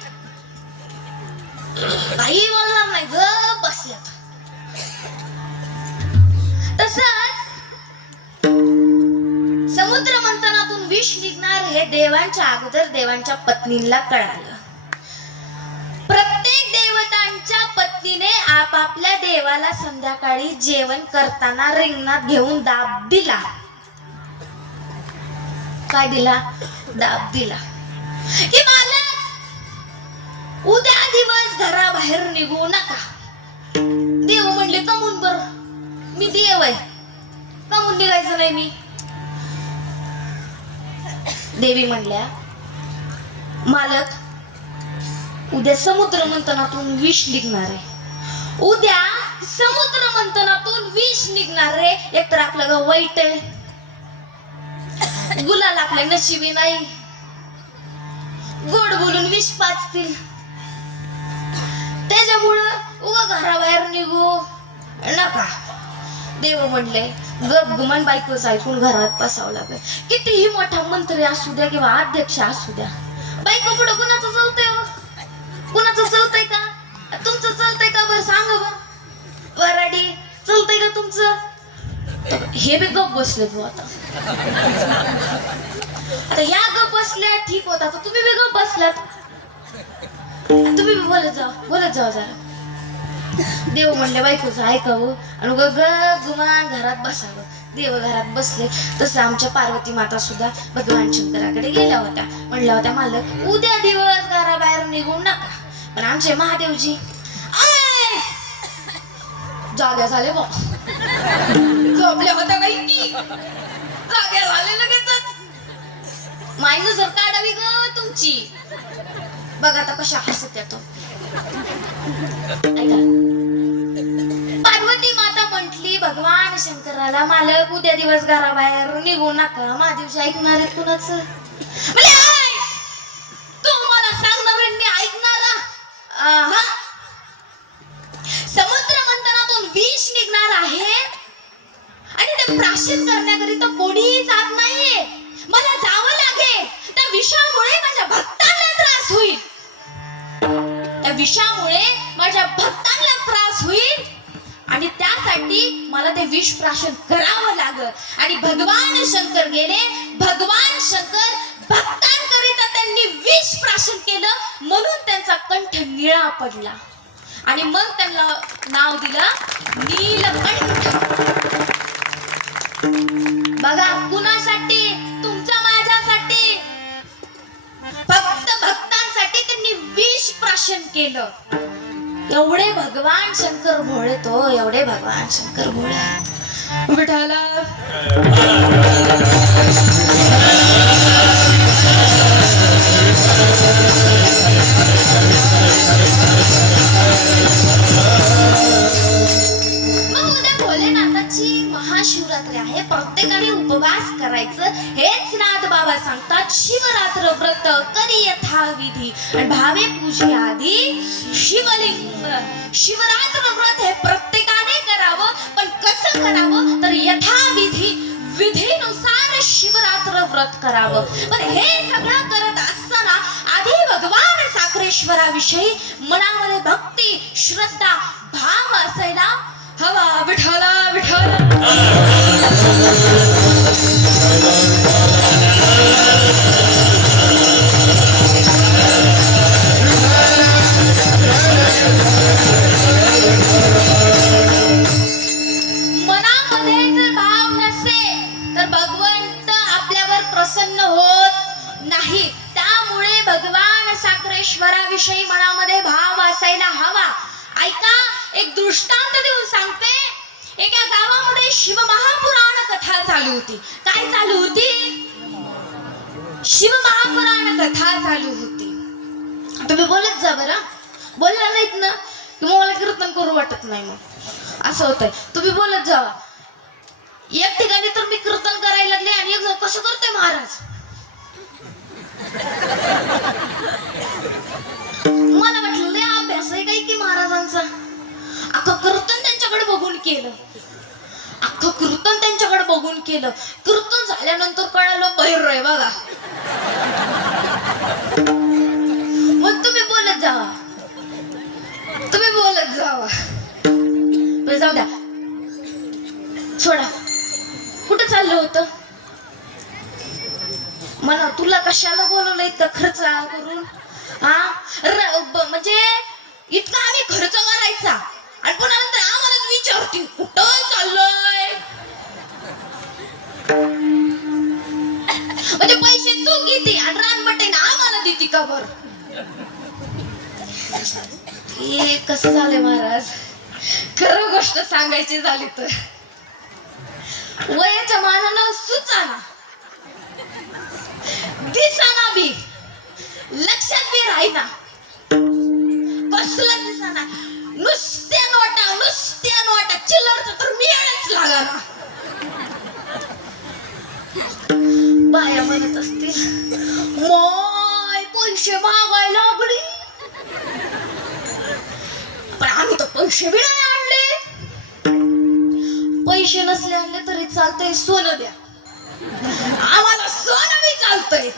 काही बोलणार नाही, गप्प बसल्यात. तसंच समुद्र मंथनातून विष निघणार हे देवांच्या अगोदर देवांच्या पत्नीला कळालं. प्रत्येक देवतांच्या पत्नीने आपापल्या देवाला संध्याकाळी जेवण करताना रिंगणात घेऊन दाब दिला. काय दिला? दाब दिला की मालक उद्या दिवस घराबाहेर निघू नका. देव म्हणले कमून? बर मी देव आहे, कमून निघायचं नाही मी? देवी म्हणल्या मालक उद्या समुद्र मंथनातून विष निघणार आहे. उद्या समुद्र मंथनातून विष निघणार आहे. एकतर आपलं गाव वाईट आहे, गुलाल आपल्या नशिबी नाही, गोड बोलून विष पाजतील. त्याच्यामुळं उगा घराबाहेर निघू नका. देव म्हणले गप गुमान बायकोच ऐकून घरात बसावं लागेल. कितीही मोठा मंत्री असू द्या किंवा अध्यक्ष असू द्या, बायको पुढं कुणाचं चालतंय हो? कुणाचं चालतंय का? तुमचं चालतंय का? बरं सांगा बरं. वराडी चालतंय का तुमचं? हे बी गप बसले तू. आता ह्या गप बसल्या ठीक होता, तर तुम्ही बी गप बसलात. तुम्ही बी बोलत जावा जरा. देव म्हणले बायकोचं ऐकावं आणि गप गुमान घरात बसावं. देव घरात बसले. तसं आमच्या पार्वती माता सुद्धा भगवान शंकराकडे गेल्या होत्या. म्हणल्या होत्या मालक उद्या दिवस घराबाहेर निघू नका. पण आमचे महादेवजी जाग्या झाले बा, झोपल्या होत्या बाई की जाग्या झाले लगेचच. माय नजर काढावी ग तुमची. बघा आता कशा हसत येतो. ऐका पार्वती माता म्हंटली भगवान शंकराला, मालक उद्या दिवस घराबाहेर निघू नका. महादेवशी ऐकणार आहेत कुणाच? म्हणजे तू मला सांगणार आणि मी ऐकणारा? हा, समुद्र मंथनातून विष निघणार आहे आणि ते प्राशन करण्याकरिता कोणीही जात नाहीये. मला जावं लागेल. त्या विषामुळे माझ्या भक्तांना त्रास होईल. त्या विषामुळे माझ्या भक्तांना त्रास होईल आणि त्यासाठी मला ते विष प्राशन करावं लागलं. आणि भगवान शंकर गेले. भगवान शंकर भक्तांकरिता त्यांनी विष प्राशन केलं, म्हणून त्यांचा कंठ निळा पडला आणि मग त्यांना नाव दिलं नीलकंठ. बघा, कुणासाठी? तुमच्या माझ्यासाठी. फक्त भक्तांसाठी त्यांनी विष प्राशन केलं. एवढे भगवान शंकर भोळे, तो एवढे भगवान शंकर भोळे. विठाला महाशिवरात्री आहे. प्रत्येकाने उपवास करायचं. हेच नाथ बाबा सांगतात. शिवरात्र व्रत करी यथाविधी आणि भावे पूजे आधी शिवलिंग. शिवरात्र व्रत हे प्रत्येकाने करावं, पण कसं करावं तर यथाविधी, विधीनुसार शिवरात्र व्रत करावं. पण हे सगळं करत असताना आधी भगवान साखरेश्वराविषयी मनामध्ये भक्ती, श्रद्धा, भाव असायला हवा. विठाला विठाला मनामध्ये जर भाव नसेल तर भगवंत आपल्यावर प्रसन्न होत नाही. त्यामुळे भगवान साखरेश्वराविषयी मनामध्ये भाव असायला हवा. ऐका, एक दृष्टांत देऊन सांगते. एका गावामध्ये शिवमहापुराण कथा चालू होती. काय चालू होती? शिवमहापुराण कथा चालू होती. तुम्ही बोलत जा बरं. बोलला नाहीत ना की मला कीर्तन करू वाटत नाही. मग असं होतंय. तुम्ही बोलत जावा. एक ठिकाणी तर मी कीर्तन करायला लागले आणि एक जण कसं करतोय महाराज. मला वाटलं लय अभ्यास आहे काही की महाराजांचा. अख्खं कीर्तन त्यांच्याकडे बघून केलं. अख्खं कीर्तन त्यांच्याकडे बघून केलं. कीर्तन झाल्यानंतर कळालं बहिर आहे बघा. मग तुम्ही बोलत जावा. तुम्ही बोलत जावा. जाऊ द्या, सोडा. कुठं चाललं होतं? म्हणा तुला कशाला बोलवलं इतका खर्च करून? म्हणजे इतका आम्ही खर्च करायचा आणि पुन्हा नंतर आम्हालाच विचारती कुठं चाललोय. म्हणजे पैसे तू घेते आणि रानमटेन आम्हाला देते का बर? हे कसं झालंय महाराज. खरं गोष्ट सांगायची झाली तर वयाच्या मानानं सुचाना, दिसाना बी, लक्षात बी राहीना. कसलं दिसाना. नुसत्या नोटा चिल्लरचा तर मिळच लागाना. बाया म्हणत असतील मोय पैसे मागायला लागली. पण आम्ही तर पैसे बी नाही आणले. पैसे नसले आणले तरी चालतंय, सोनं द्या. आम्हाला सोनं बी चालतंय.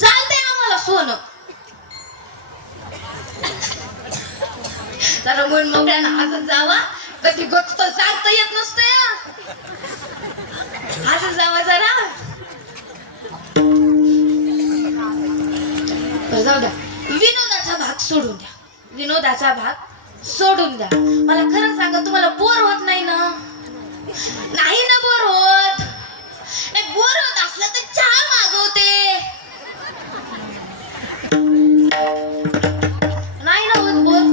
चालतंय आम्हाला सोनं. जरा मन मोकळ्यानं हसत जावा. कधी गोष्ट सांगता येत नसते. हसत जावा जरा. जाऊ द्या, विनोदाचा भाग सोडून द्या. विनोदाचा भाग सोडून द्या. मला खरं सांगा, तुम्हाला बोर होत नाही ना? नाही ना बोर होत? बोर होत असलं तर चहा मागवते. नाही ना होत बोर?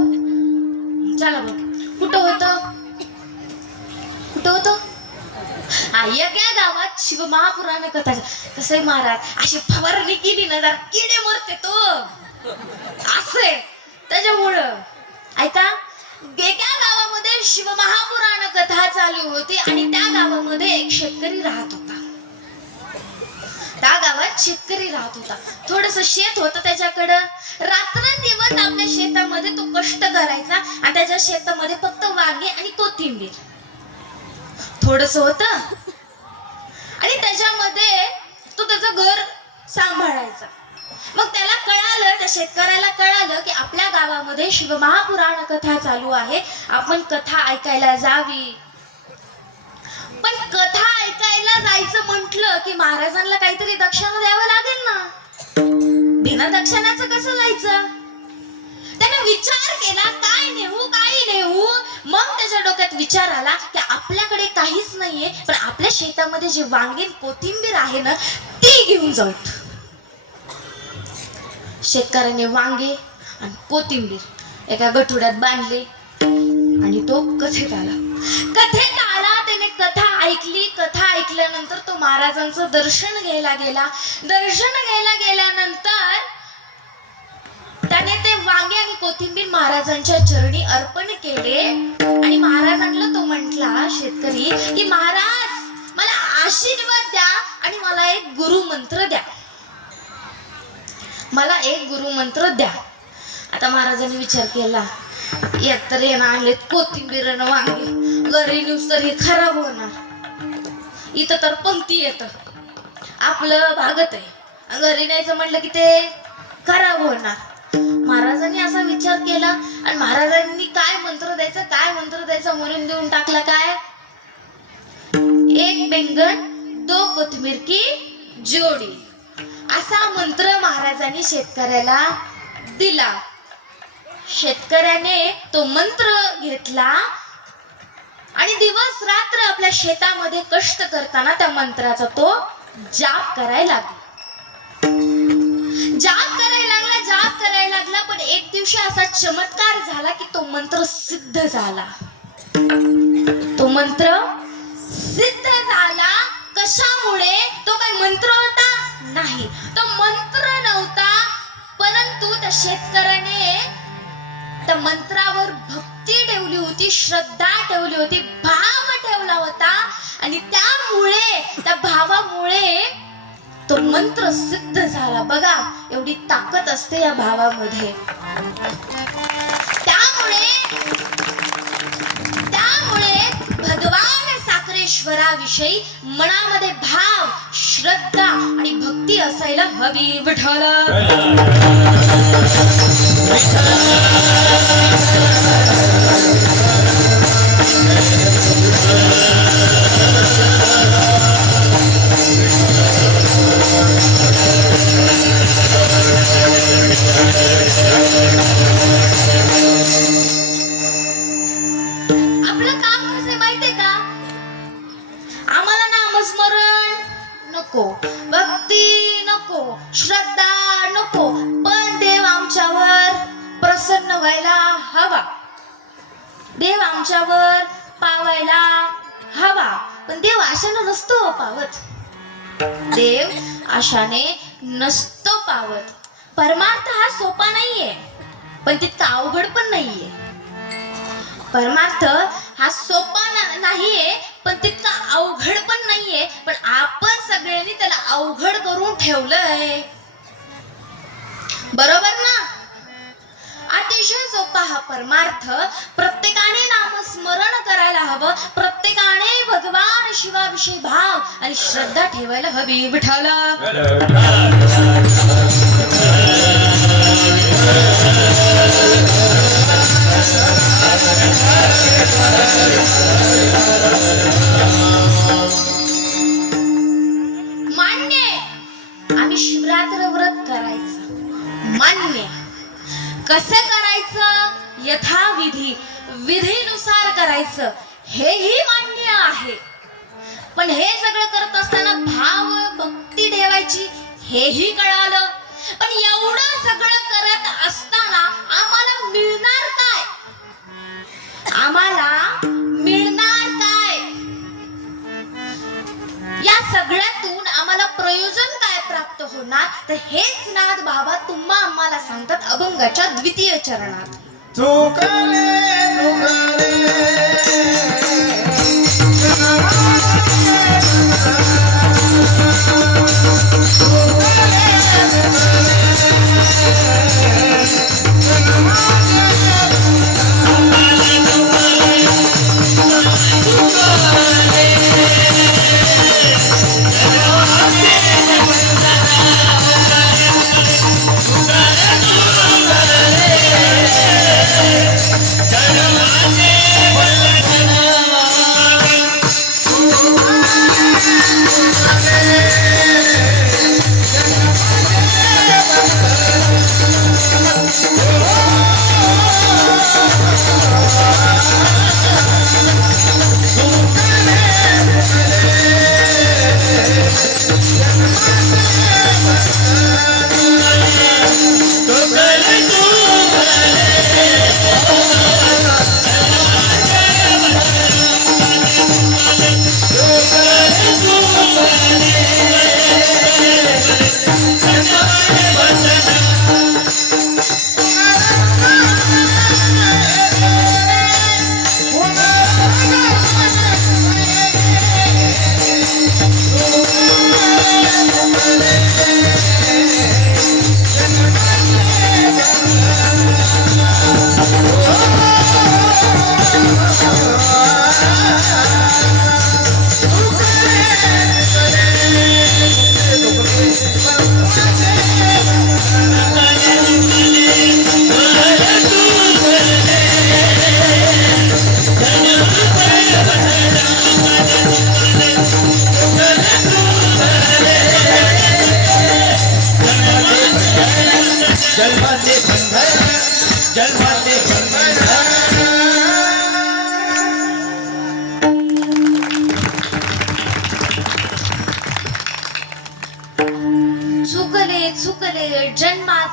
चला बघ. कुठं होतं? एका गावात शिव महापुराण कथा. कसं महाराज अशी फवारणी केली ना जरा किडे मरते तो. असं त्याच्यामुळं ऐका, होती आणि त्या गावामध्ये एक शेतकरी राहत होता. त्या गावात शेतकरी राहत होता. थोडस शेत होतं त्याच्याकडं. रात्रंदिवस आपल्या शेतामध्ये तो कष्ट करायचा आणि त्याच्या शेतामध्ये फक्त वांगे आणि कोथिंबीर थोडस होत आणि त्याच्यामध्ये तो त्याचं घर सांभाळायचा. मग त्याला कळालं, त्या शेतकऱ्याला कळालं की आपल्या गावामध्ये शिवमहापुराण कथा चालू आहे, आपण कथा ऐकायला जावी. पण कथा ऐकायला जायचं म्हटलं की महाराजांना काहीतरी दक्षिणा द्यावं लागेल ना. बिना दक्षिणाचं कसं जायचं? त्याने विचार केला, काय नेऊ काय नेऊ. मग त्याच्या डोक्यात विचार आला की आपल्याकडे काहीच नाहीये, पण आपल्या शेतामध्ये जे वांगे कोथिंबीर आहे ना ती घेऊन जाऊ. शेतकऱ्याने वांगे आणि कोथिंबीर एका गठुड्यात बांधले आणि तो कथेत आला. त्याने कथा ऐकली. कथा ऐकल्यानंतर तो महाराजांचं दर्शन घ्यायला गेला. दर्शन घ्यायला गेल्यानंतर त्याने ते वांगे आणि कोथिंबीर महाराजांच्या चरणी अर्पण केले आणि महाराजांना तो म्हटला, शेतकरी, की महाराज मला आशीर्वाद द्या आणि मला एक गुरुमंत्र द्या. मला एक गुरुमंत्र द्या. आता महाराजांनी विचार केला, एक तर येणं आणलेत कोथिंबीर आणि वांगे, घरी न्यूज तर हे खराब होणार. इथं तर पंक्ती येतं, आपलं भागत आहे, घरी न्यायचं म्हटलं की ते खराब होणार. महाराजांनी असा विचार केला आणि महाराजांनी काय मंत्र द्यायचा म्हणून देऊन टाकला. काय? एक बेंगन दो कोथिंबीर की जोडी, असा मंत्र महाराजांनी शेतकऱ्याला दिला. शेतकऱ्याने तो मंत्र घेतला आणि दिवस रात्र आपल्या शेतामध्ये कष्ट करताना त्या मंत्राचा तो जाप करायला लागला. जाप करायला लागला. पण एक दिवशी असा चमत्कार झाला की तो मंत्र सिद्ध झाला. तो मंत्र सिद्ध झाला. कशामुळे? तो काय मंत्र होता? नाही, तो मंत्र नव्हता. परंतु त्या शेतकऱ्याने त्या मंत्रावर भक्ती ठेवली होती, श्रद्धा ठेवली होती, भाव ठेवला होता आणि त्यामुळे, त्या भावामुळे तो मंत्र सिद्ध झाला. बघा, एवढी ताकद असते या भावामध्ये. त्यामुळे भगवान साखरेश्वराविषयी मनामध्ये भाव, श्रद्धा आणि भक्ती असायला हवी. विठ्ठल आपलं काम कसं आहे माहितीये का? आम्हाला नामस्मरण नको, भक्ती नको, श्रद्धा नको, पण देव आमच्यावर प्रसन्न व्हायला हवा, देव आमच्यावर पावायला हवा. पण देव आशाने नसतो पावत. देव आशाने नसतो पावत. परमार्थ हा सोपा नाहीये, पण तितका अवघड पण नाहीये. परमार्थ हा सोपा नाहीये, पण तितका अवघड पण नाहीये. पण आपण सगळ्यांनी त्याला अवघड करून ठेवलंय. बरोबर ना? अतिशय सोपा हा परमार्थ. प्रत्येकाने नामस्मरण करायला हवं. प्रत्येकाने भगवान शिवाविषयी भाव आणि श्रद्धा ठेवायला हवी. विठ्ठल मान्य, आम्ही शिवरात्र व्रत करायचं मान्य. कसं करायचं? यथाविधी, विधीनुसार करायचं, हेही मान्य आहे. पण हे सगळं करत असताना भाव, भक्ती ठेवायची, हेही कळालं. पण एवढं सगळं करत असताना आम्हाला मिळणार काय? या सगळ्यातून आम्हाला प्रयोजन काय प्राप्त होणार? तर हेच नाद बाबा तुम्हा आम्हाला सांगतात अभंगाच्या द्वितीय चरणात. चुकले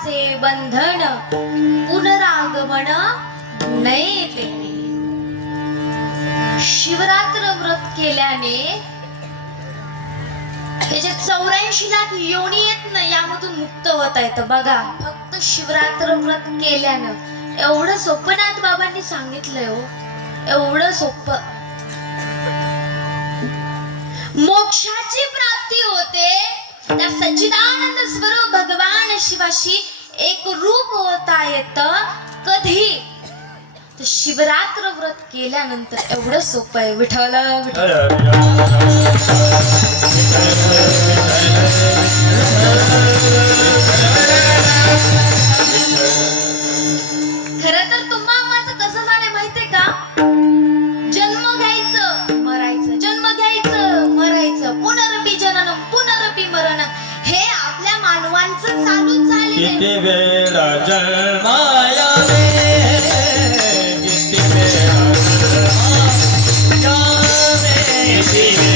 पापाचे बंधन पुनरागमन नये. शिवरात्र व्रत केल्याने हे जे 84 लाख योनी आहेत ना, यामधून मुक्त होता येतं. बघा, फक्त शिवरात्र व्रत केल्यानं एवढं सोपं नाथ बाबांनी सांगितलंय हो, एवढं सोपं. मोक्षाची प्राप्ती होते. त्या सच्चिदानंद स्वरूप भगवान शिवाशी एक रूप होता येतं. कधी? तर शिवरात्र व्रत केल्यानंतर. एवढं सोपं आहे. विठ्ठल विठ्ठल. खरं तर तुम्हा आम्हाचं कसं झालं माहितीये का? जन्म घ्यायचं मरायचं, जन्म घ्यायचं मरायचं, पुनरपी जननम पुनरपी मरणम, हे आपल्या मानवांचं चालूच झालेलं आहे. किती वेळा जन्माया रे, किती वेळा जन्माया रे, किती वेळा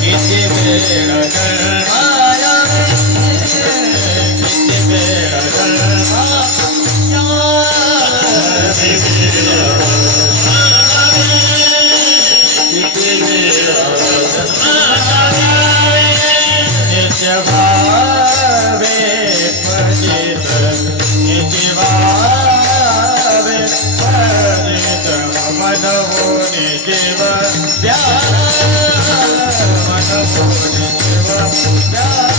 किती वेळा किती वेळा जन्माया रे, किती वेळा जन्माया नित्य भावे पतित, नित्य भावे पतित, मनमोहनी जीव द्याल, मनमोहनी जीव द्याल.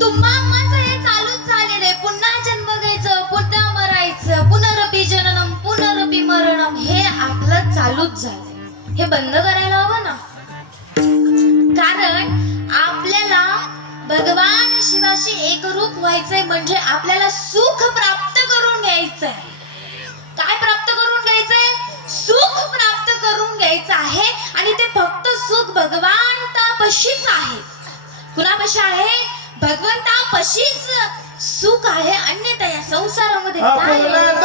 तुम्हा आम्हाचं हे चालूच झालेलं आहे. पुन्हा जन्म घ्यायचं, पुन्हा मरायचं, पुनरपी जननम पुनरपी मरणम, हे आपलं चालूच झालंय. हे बंद करायला हवं ना. कारण आपल्याला भगवान शिवाशी एकरूप व्हायचंय, म्हणजे आपल्याला सुख प्राप्त करून घ्यायचंय. काय प्राप्त करून घ्यायचंय? सुख प्राप्त करून घ्यायचं आहे. आणि ते फक्त सुख भगवंतापाशीच आहे. कुणापाशी आहे? भगवंतापाशीच सुख आहे. अन्यथा या संसारामध्ये काय आहे?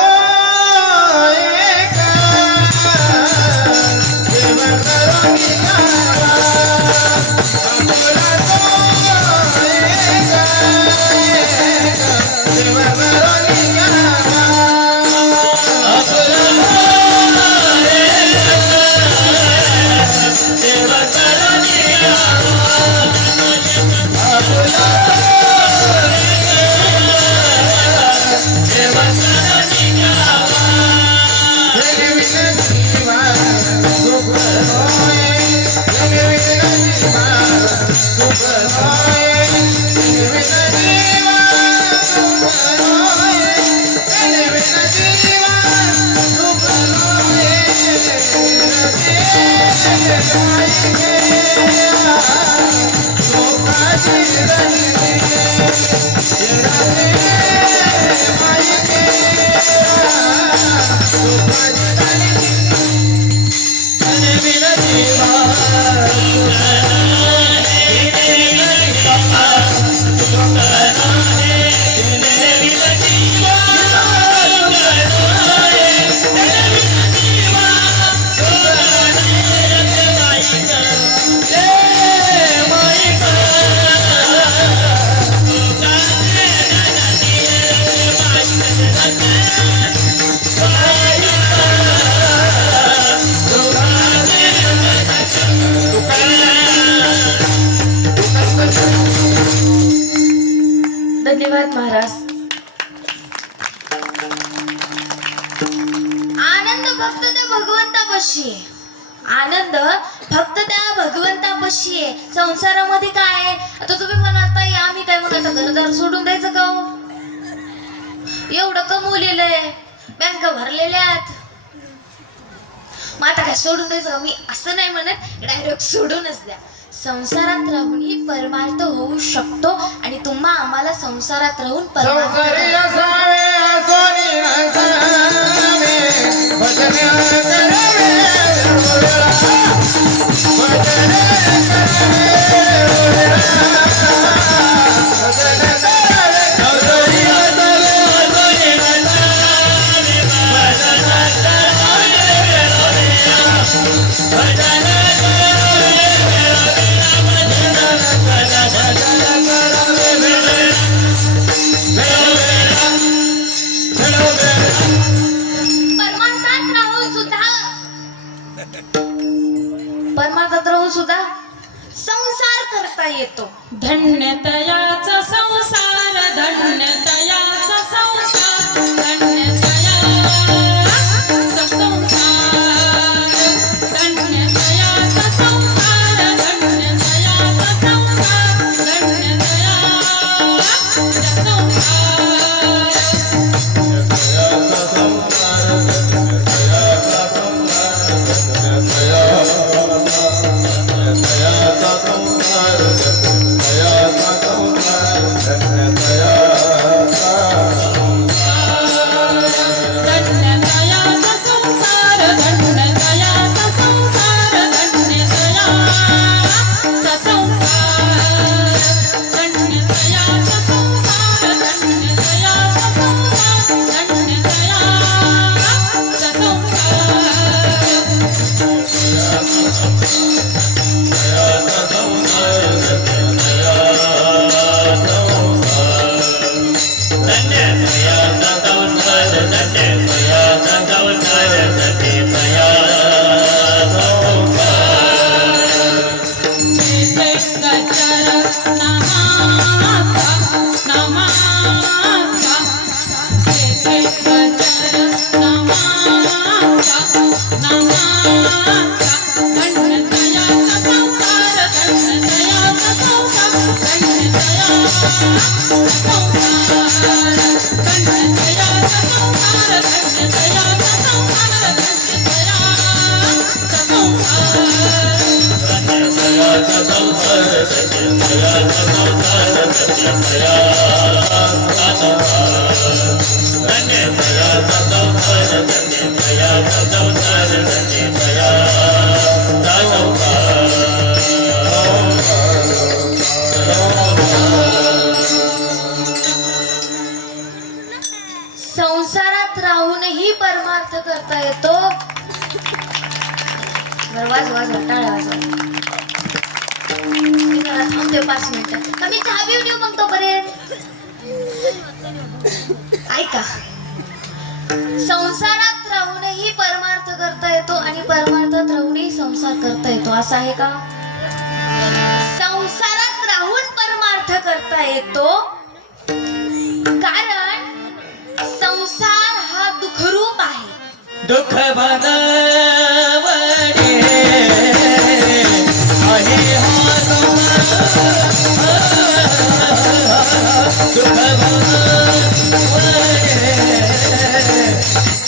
धन्यवाद महाराज. आनंद फक्त त्या भगवंतापाशी आहे. आनंद फक्त त्या भगवंतापाशी आहे. संसारामध्ये काय आहे? आता तुम्ही म्हणाल ताई आम्ही काय मग आता घरदार सोडून द्यायचं का हो? एवढं कमवलेलं आहे, बँका भरलेल्या आहेत, मग आता काय सोडून द्यायचं? मी असं नाही म्हणत, डायरेक्ट सोडूनच द्या. संसारात राहूनही परमार्थ होऊ शकतो आणि तुम्हा आम्हाला संसारात राहून परमार्थ संसारी करा. असावे सोनी असावे भजन करावे भजन परमार्थात राहून सुद्धा संसार करता येतो. धन्यतयाचा संसार धन्यतयाचा संसार धन्यतयाचा संसार धन्यतयाचा संसार धन्यतयाचा संसार धन्यतयाचा संसार धन्यतयाचा संसार धन्यतयाचा संसार धन्यतयाचा संसार धन्यतयाचा संसार धन्यतयाचा संसार धन्यतयाचा संसार संसारात राहूनही परमार्थ करता येतो. वाजवा टाळ्या वाजवा. मी जरा थांबते 5 मिनिटं. कमी चहा पिऊन येऊ मग तोपर्यंत. ऐका, संसारात राहूनही परमार्थ करता येतो आणि परमार्थात राहूनही संसार करता येतो, असं आहे का? संसारात राहून परमार्थ करता येतो कारण संसार हा दुःखरूप आहे. दुःख बनवणे आहे हा दुःख बनवणे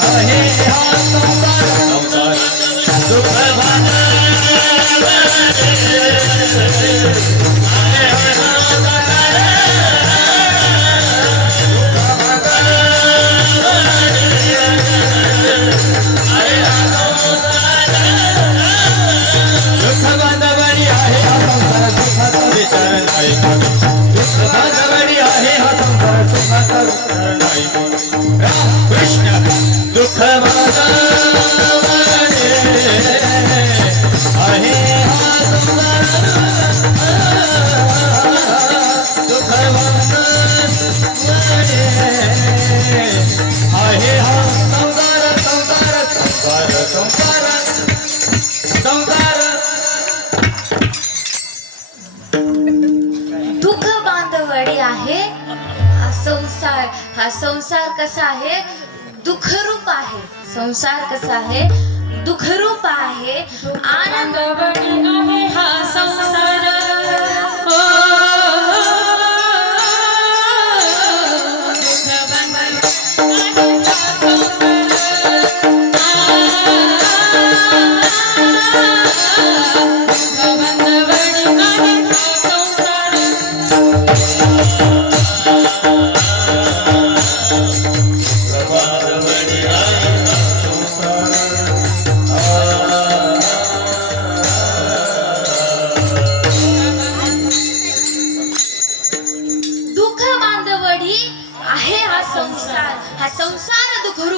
आहे हा दुःख बांधवणी आहे हा संसार सुखाचा विचार नाही. दुःख बांधवणी आहे हा संसार सुखाचा विचार नाही. कृष्ण दुःख बांधवणी आहे हा संसार दुःख बांधवणी आहे हा संसार संसार संसार संसार संसार दुःख बांधवडी आहे हा संसार कसा आहे? दुःखरूप आहे. संसार कसा आहे? दुःखरूप आहे. आनंद आहे हा संसार दुःख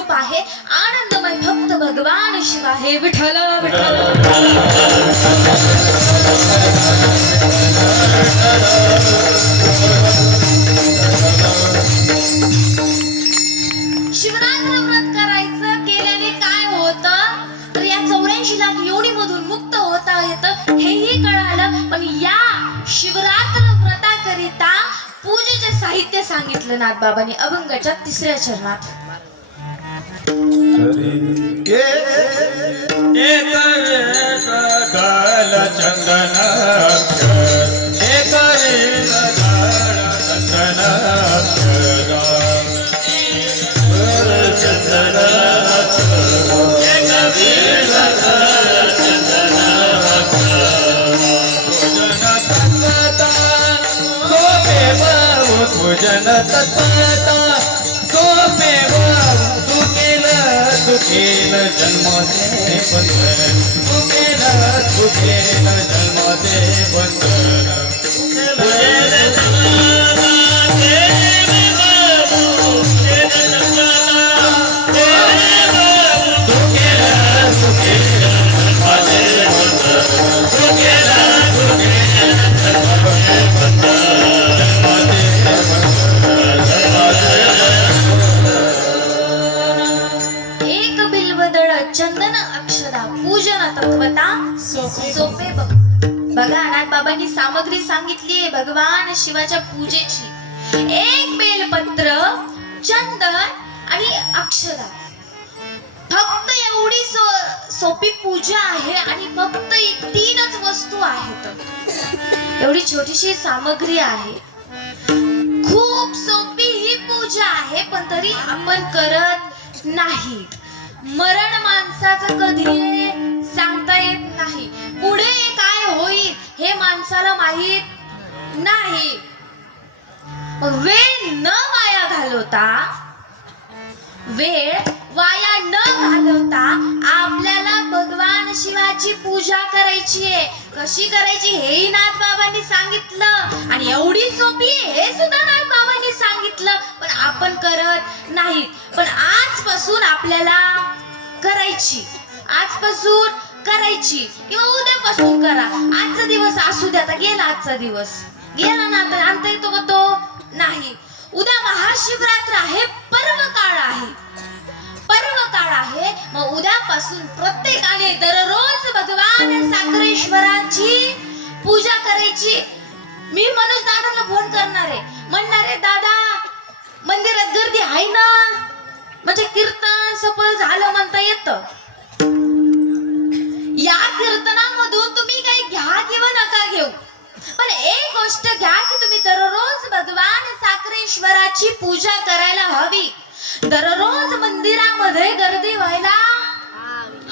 स्वरूप आहे आनंदमय फक्त भगवान शिव आहे विठ्ठल विठ्ठल शिवरात्र व्रत करायचं केल्याने काय होतं तर या 84 लाख योनीमधून मुक्त होता येतं हेही कळालं. पण या शिवरात्र व्रताकरिता पूजेचे साहित्य सांगितलं नाथबाबांनी अभंगाच्या 3ऱ्या चरणात. एक वेद काल चंदनाक्षर एक वेद काल चंदनाक्षर पूजन तत्परता सोपे तू केलं जन्मते बंधन तू केलं जन्मते बंधन एक बिल्वदळ चंदन अक्षदा पूजन तत्वता सोपे बघा नाथबाबांनी सामग्री सागितली आहे भगवान शिवाच्या पूजेची. एक बेलपत्र चंदन आणि अक्षदा फक्त एवढी सोपी पूजा आहे आणि फक्त 3च वस्तू आहेत. एवढी छोटीशी सामग्री आहे. खूप सोपी ही पूजा आहे पण तरी आपण करत नाही. मरण माणसाचं कधी सांगता येत नाही. पुढे काय होईल हे माणसाला माहित नाही. वेळ न वाया न घालवता आपल्याला भगवान शिवाची पूजा करायची आहे. कशी करायची हेही नाथबाबांनी सांगितलं आणि एवढी सोपी हे सुद्धा नाथबाबांनी सांगितलं पण आपण करत नाही. पण आजपासून आपल्याला करायची किंवा उद्यापासून करा. आजचा दिवस असू द्या. आता गेला आजचा दिवस गेला ना आता आणता येतो का तो नाही. उद्या महाशिवरात्र आहे. पर्व काळ आहे. मग उद्यापासून प्रत्येकाने दररोज भगवान साखरेश्वराची पूजा करायची. मी मनोज दादाला फोन करणार आहे म्हणणार आहे दादा मंदिरात गर्दी आहे ना म्हणजे कीर्तन सफल झालं म्हणता येतं. या कीर्तनामधून तुम्ही काही घ्या किंवा नका घेऊ पण एक गोष्ट घ्या की तुम्ही दररोज भगवान साखरेश्वराची पूजा करायला हवी. दररोज मंदिरामध्ये गर्दी व्हायला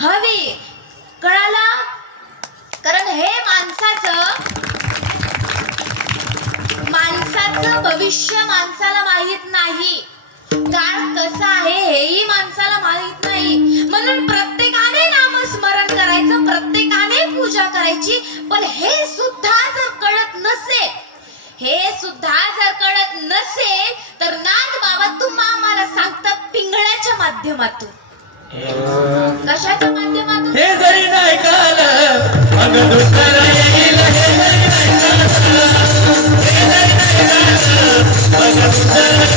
हवी. कळालं? कारण हे माणसाचं भविष्य माणसाला माहित नाही. काळ कसा आहे हेही माणसाला माहित नाही. म्हणून प्रत्येकाने नामस्मरण करायचं प्रत्येकाने पूजा करायची. पण हे सुद्धा जर कळत नसेल तर नाथ बाबा तुम्हा आम्हाला सांगतात पिंगळ्याच्या माध्यमातून. कशाच्या माध्यमातून हे जरी नाही काल मग दुसरं येईल. हे जरी नाही काल मग दुसरं येईल.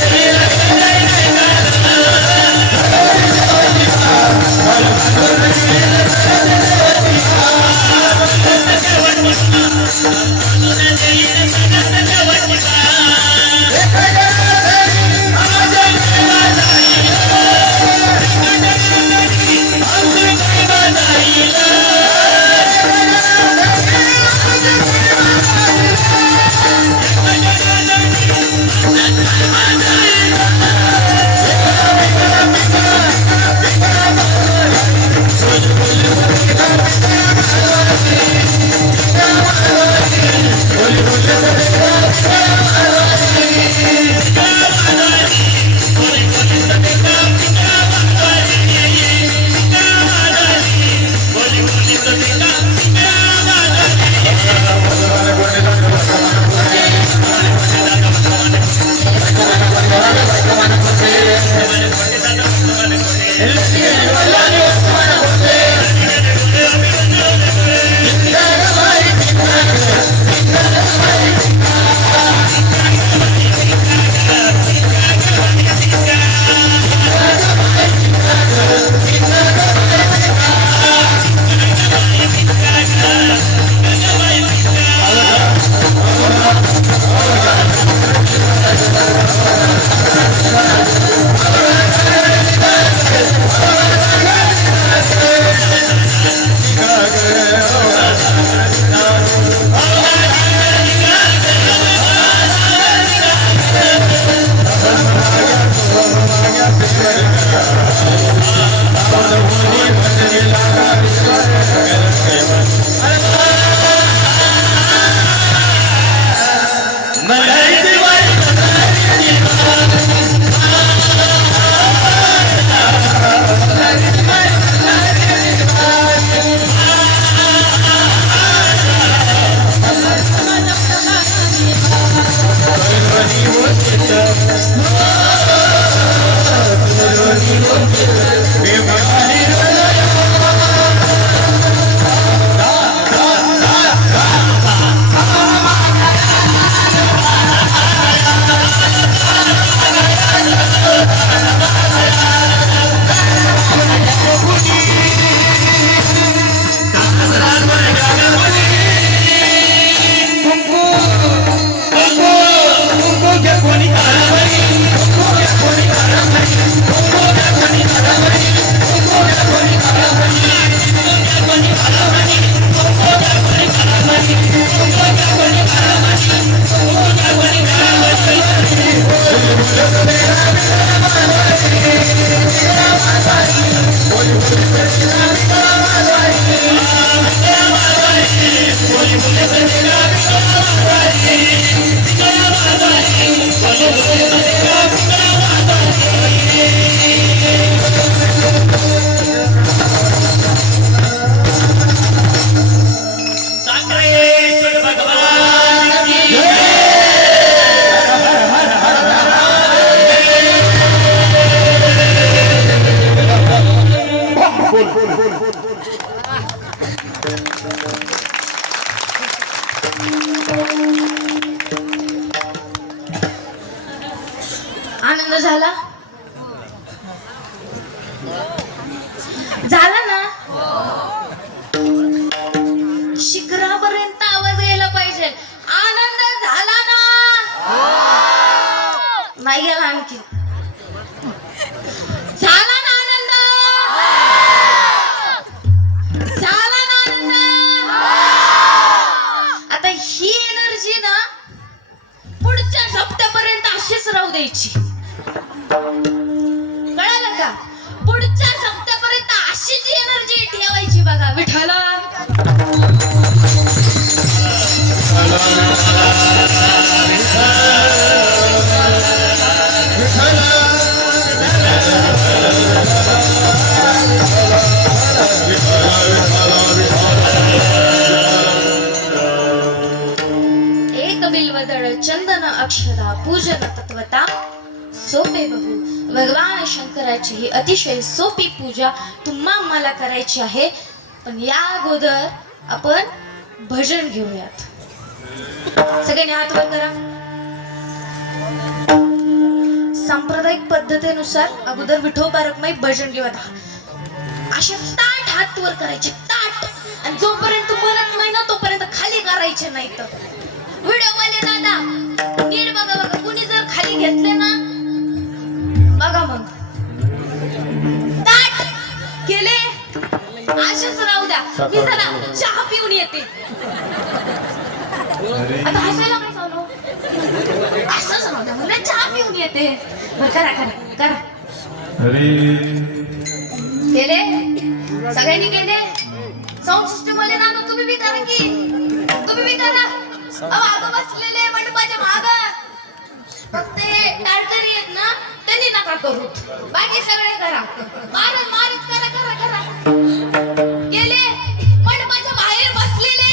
साखरेश्वर भगवान की आनंद झाला झाला ना शिखरापर्यंत आवाज यायला पाहिजे आनंद झाला ना नाही गेला आणखी झाला ना आनंद झाला ना आनंद आता ही एनर्जी ना पुढच्या सप्त्यापर्यंत अशीच राहू द्यायची कळालं का पुढच्या सप्त्यापर्यंत अशीच एनर्जी ठेवायची बघा विठाला एक बिल्वदळ चंदन अक्षरा पूजन तत्वता सोपे बघू भगवान शंकराची ही अतिशय सोपी पूजा तुम्हा मला करायची आहे पण या अगोदर आपण भजन घेऊयात सगळ्यांनी हात वर करा सांप्रदायिक पद्धतीनुसार अगोदर विठोबा रखमाई भजन घेऊयात असे ताट हात वर करायचे ताट आणि जोपर्यंत म्हणत नाही ना तोपर्यंत खाली करायचे नाही तर व्हिडिओ वाले दादा नीट बघा बघा कुणी जर खाली घेतले ना बघा मग ताट केले असेच राहू द्या मी जरा चहा पिऊन येते आता हसायला काय चालू असंच राहू द्या म्हणून चहा पिऊन येते बरं करा करा करा केले सगळ्यांनी केले साऊंड सिस्टम वाले ना तुम्ही बी करा की तुम्ही बी करा मागं बसलेले मंडपाच्या मागं फक्त टाळकरी आहेत ना त्यांनी नका करू बाकी सगळे करा मारत मारत करा करा करा गेले मंडपाच्या बाहेर बसलेले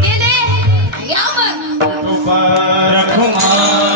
गेले या मग रखुमार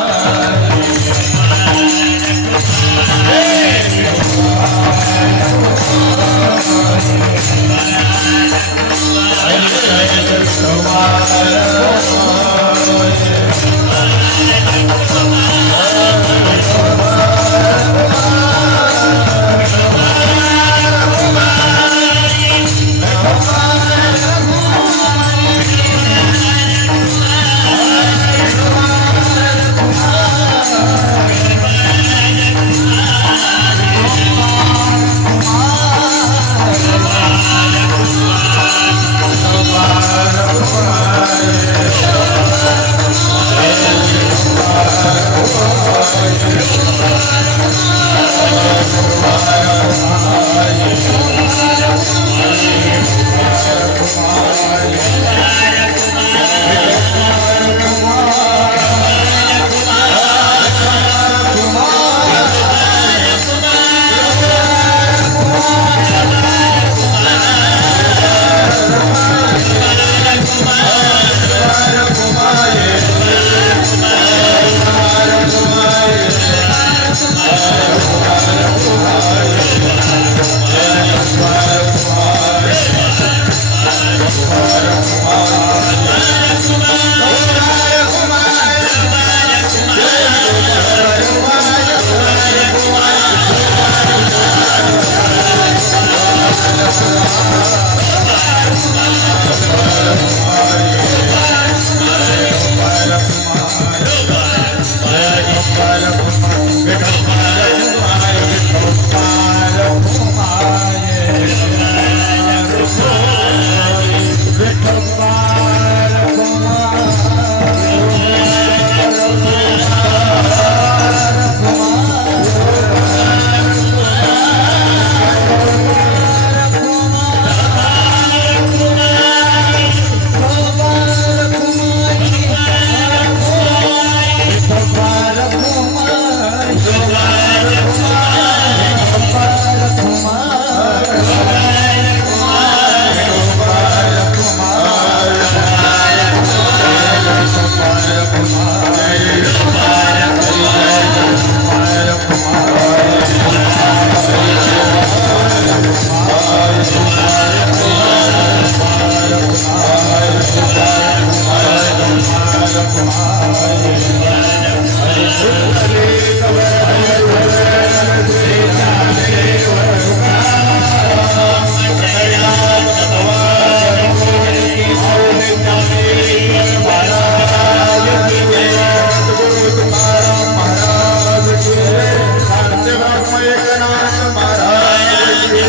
गजानन महाराज की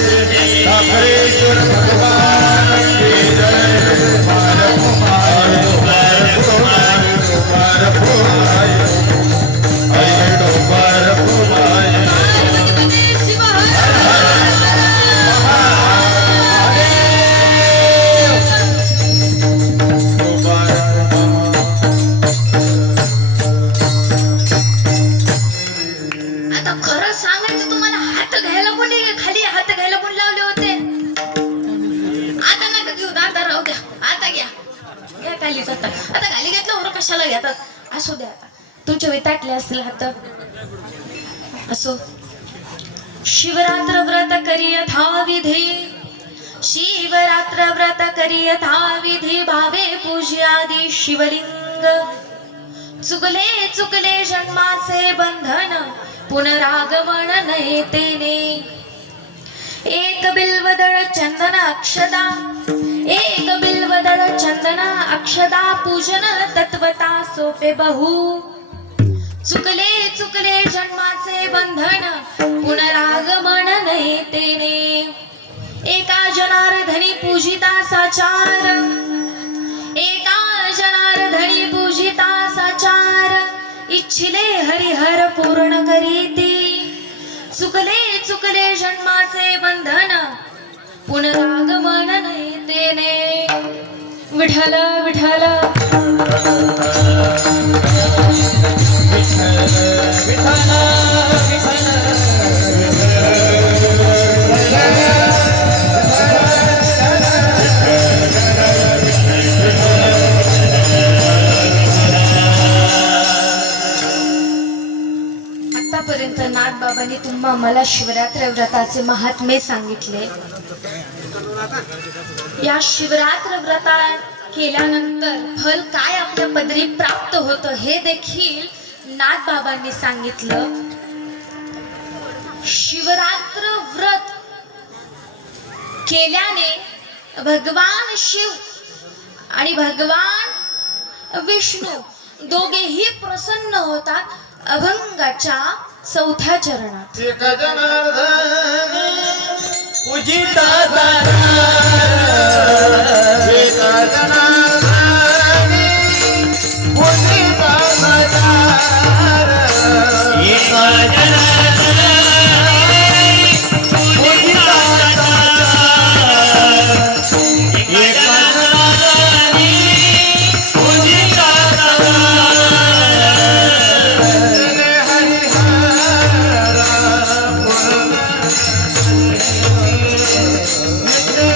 साखरेश्वर भगवान की जय मार फुलाय अरे डोंगर फुलाय पार्वतीपते शिव हर आता खरं सांगायचं तुम्हाला हात घ्यायला कोणी खाली हात घ्यायला कोण लावले होते आता नका घेऊ दादा राहू द्या आता घ्या घ्या खाली जाता आता खाली घेतलं वर कशाला घेतात असू द्या आता तुमचे विताटले असतील हात असो शिवरात्र व्रत करियथा विधी शिवरात्र व्रत करियथा विधी भावे पूज्यादी शिवलिंग चुकले चुकले जन्माचे बंधन पुनरागमन नयतेने एक बिल्वदळ चंदन अक्षदा एक बिल्वदळ चंदन अक्षदा पूजन तत्वता सोपे बहु चुकले चुकले जन्माचे बंधन पुनरागमन नयतेने एका जनार्दनी पूजिता साचार एका जनार्दनी पूजिता साचार इच्छिले हरिहर पूर्ण करीती चुकले चुकले जन्माचे बंधन पुनरागमन नयतेने विठ्ठल विठ्ठल आतापर्यंत नाथबाबांनी तुम्हा मला शिवरात्र व्रताचे महात्म्य सांगितले. या शिवरात्र व्रता केल्यानंतर फल काय आपल्या पदरी प्राप्त होतं हे देखील नाथबाबांनी सांगितलं. शिवरात्र व्रत केल्याने भगवान शिव आणि भगवान विष्णू दोघेही प्रसन्न होतात. अभंगाच्या 4थ्या चरणात एक जनार्दन पूजिता एक जनार्दन पूजिता साचार नित्य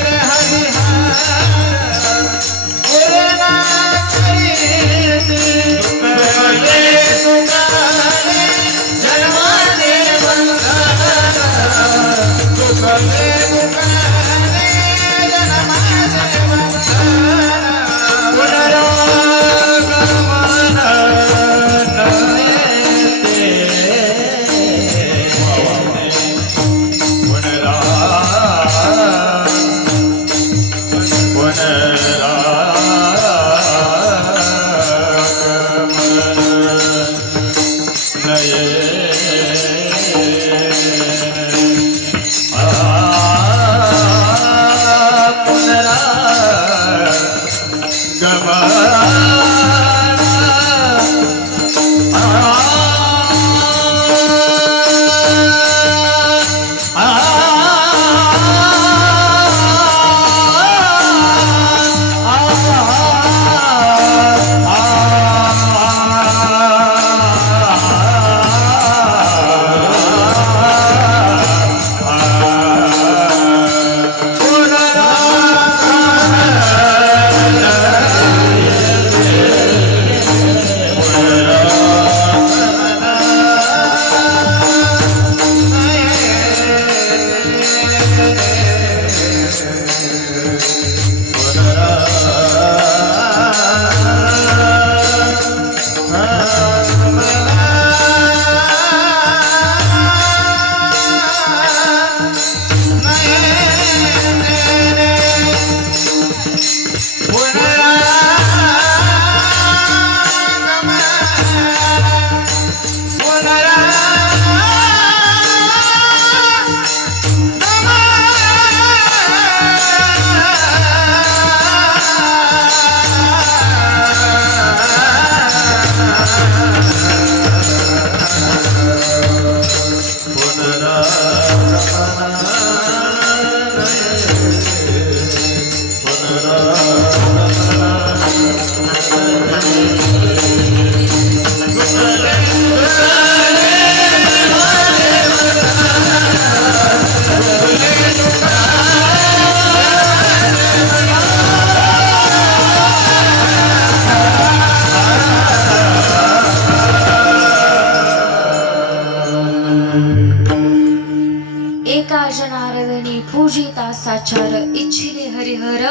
एका जनार्दनी पूजिता साचार इच्छिले हरिहर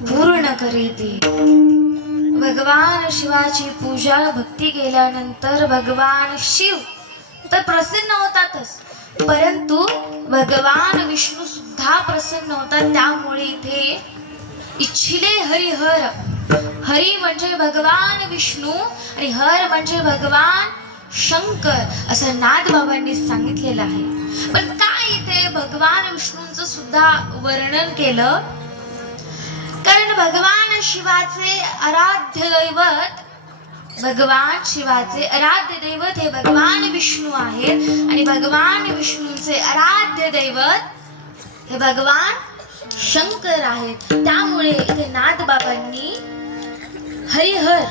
पूर्ण करीती. भगवान शिवाची पूजा भक्ती केल्यानंतर भगवान शिव तर प्रसन्न होतातच, परंतु भगवान विष्णू सुद्धा प्रसन्न होतात. त्यामुळे इथे इच्छिले हरिहर, हरी म्हणजे भगवान विष्णू आणि हर म्हणजे भगवान शंकर असं नाथबाबांनी सांगितलेलं आहे. पण काय इथे भगवान विष्णूंचं सुद्धा वर्णन केलं, कारण भगवान शिवाचे आराध्य दैवत, भगवान शिवाचे आराध्य दैवत हे भगवान विष्णू आहेत आणि भगवान विष्णूंचे आराध्य दैवत हे भगवान शंकर आहेत. त्यामुळे इथे नाथबाबांनी हरिहर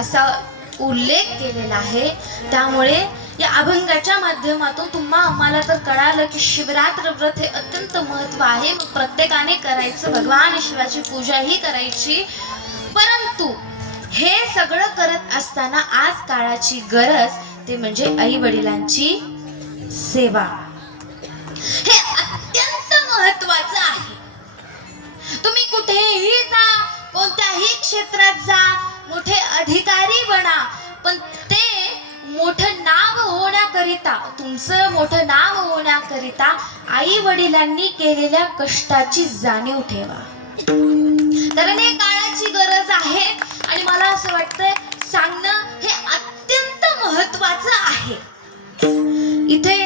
असा उल्लेख केलेला आहे. त्यामुळे या अभंगाच्या माध्यमातून आम्हाला तर कळालं की शिवरात्र व्रत हे अत्यंत महत्व आहे. प्रत्येकाने करायचं, भगवान शिवाची पूजा ही करायची. परंतु हे सगळं करत असताना आज काळाची गरज ते म्हणजे आई वडिलांची सेवा. हे अत्यंत महत्वाचं आहे. तुम्ही कुठेही जा, कोणत्याही क्षेत्रात जा, मोठे अधिकारी बना, पण ते मोठं नाव होण्याकरिता, तुमचं मोठं नाव होण्याकरिता आई वडिलांनी केलेल्या कष्टाची जाणीव ठेवा, कारण हे काळाची गरज आहे. आणि मला असं वाटतंय सांगणं हे अत्यंत महत्वाचं आहे. इथे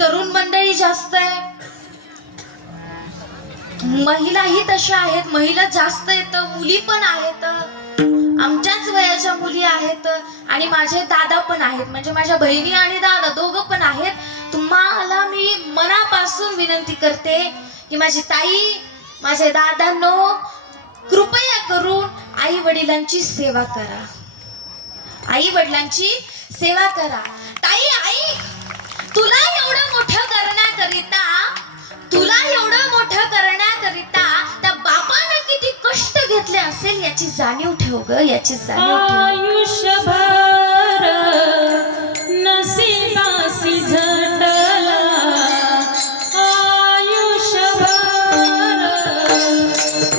तरुण मंडळी जास्त आहे, महिलाही तशा आहेत, महिला जास्त आहेत, मुली पण आहेत, आमच्याच वयाच्या मुली आहेत आणि माझे दादा पण आहेत, म्हणजे माझ्या बहिणी आणि दादा दोघं पण आहेत. तुम्हाला मी मनापासून विनंती करते की माझी ताई, माझे दादांनो, कृपया करून आई वडिलांची सेवा करा, आई वडिलांची सेवा करा. ताई ऐक, तुला एवढं मोठं करण्याकरिता, तुला एवढं मोठं करण्याकरिता त्या बापाने किती कष्ट घेतले असेल याची जाणीव ठेव ग, याची जाणीव ठेव. आयुष्यभर नशिबासी झटला, आयुष्यभर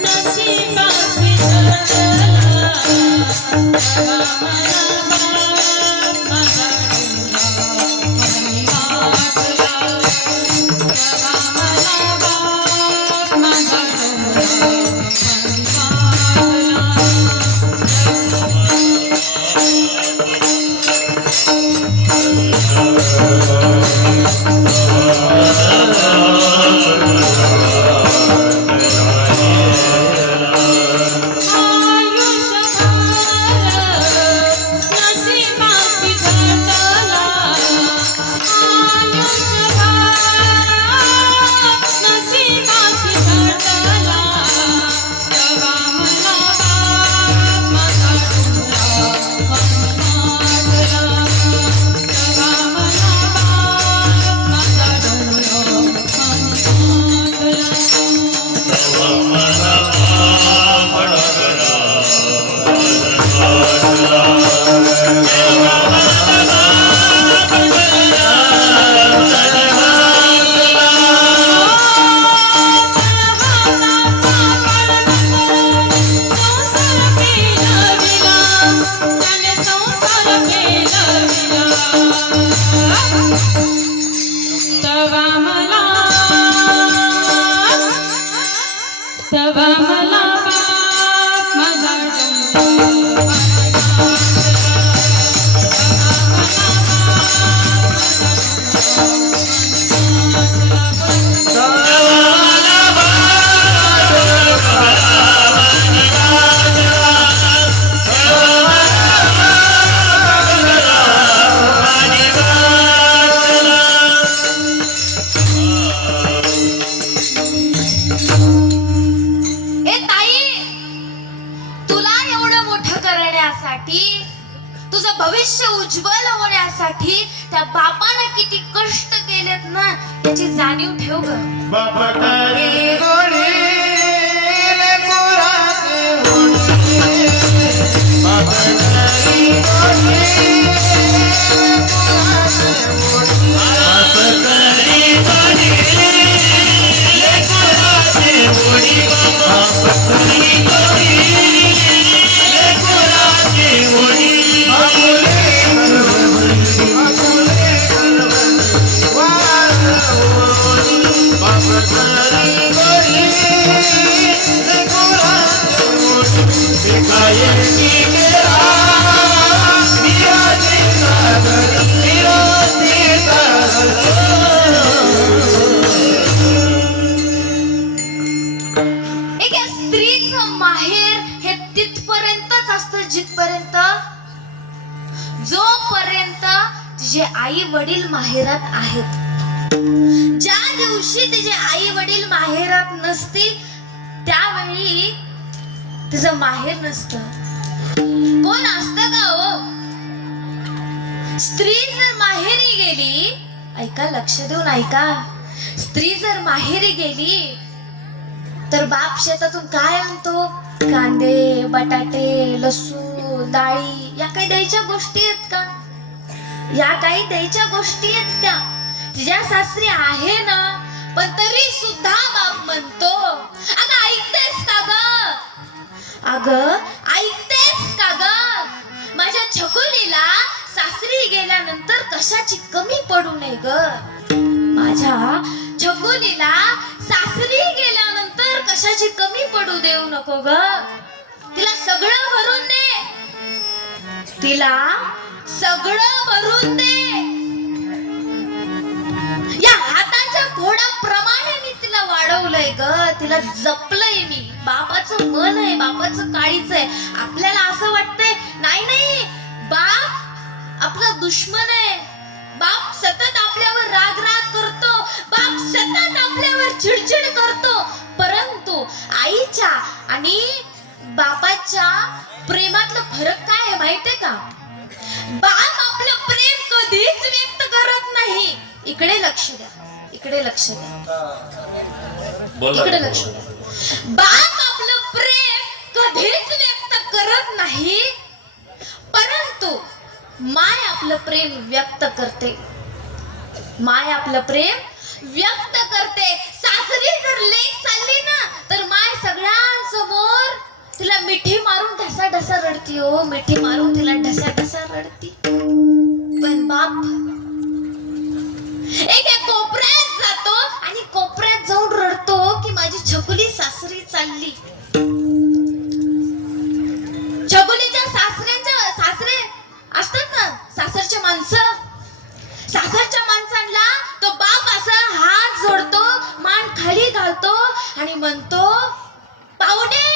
नशिबासी झटला, तवा मला बाप माझा तवा मला बाप माझा भविष्य उज्ज्वल होण्यासाठी त्या बापाने किती कष्ट केलेत ना याची जाणीव ठेव ग. बाप करी गोडी लेकराचे होडी. बाप करी गोडी लेकराचे होडी. बाप करी गोडी लेकराचे होडी. बाप करी गोडी लेकराचे होडी. आपुले गणपती, आपुले गणपती, वार होडी. बाप करी गोडी लेकराचे होडी. भिकायेची केला विराजीचा घरी, विराजीचा एक या स्त्रीचं माहेर हे तिथपर्यंतच असतं जिथपर्यंत जोपर्यंत तिचे आई वडील माहेरात आहेत. ज्या दिवशी तिचे आई वडील माहेरात नसतील त्यावेळी तिचं माहेर नसतं. कोण असतं का हो? स्त्री जर माहेरी गेली, ऐका लक्ष देऊन ऐका, स्त्री जर माहेरी गेली तर बाप शेतातून काय आणतो? कांदे, बटाटे, लसूण, डाळी या काही द्यायच्या गोष्टी आहेत का? या काही द्यायच्या गोष्टी आहेत का? तिच्या सासरी आहे ना, पण तरी सुद्धा बाप म्हणतो अगं ऐकतेस का ग? अगं ऐकतेस का ग? माझ्या छकुलीला सासरी गेल्यानंतर कशाची कमी पडू नये ग. माझ्या छकुलीला सासरी गेल्यानंतर कशाची कमी पडू देऊ नको ग. तिला सगळं भरून दे, तिला सगळं भरून दे. या हाताच्या फोडाप्रमाणे मी तिला वाढवलंय ग, तिला जपलंय मी. बापाचं मन आहे, बापाचं काळीच आहे. आपल्याला असं वाटतंय नाही नाही बाप आपला दुश्मन आहे, बाप सतत आपल्यावर राग राग करतो, बाप सतत आपल्यावर चिडचिड करतो. परंतु आईच्या आणि बापाच्या प्रेमातला फरक काय आहे माहितीये का? बाप आपलं प्रेम कधीच व्यक्त करत नाही. इकडे लक्ष द्या, इकडे लक्ष द्या, इकडे लक्ष द्या. बाप आपलं प्रेम कधीच व्यक्त करत नाही, परंतु माय आपलं प्रेम व्यक्त करते. माय आपलं प्रेम व्यक्त करते. सासरी जर लेक चालली ना तर माय सगळ्यांसमोर तिला मिठी मारून ढसा ढसा रडती. हो, मिठी मारून तिला ढसा ढसा रडती. पण बाप एका कोपऱ्यात जातो आणि कोपऱ्यात जाऊन रडतो की माझी छकुली सासरी चालली. छकुलीच्या सासरे असतात ना, सासरचे माणसं, सासरच्या माणसांना तो बाप असा हात जोडतो, मान खाली घालतो आणि म्हणतो पाहुणे,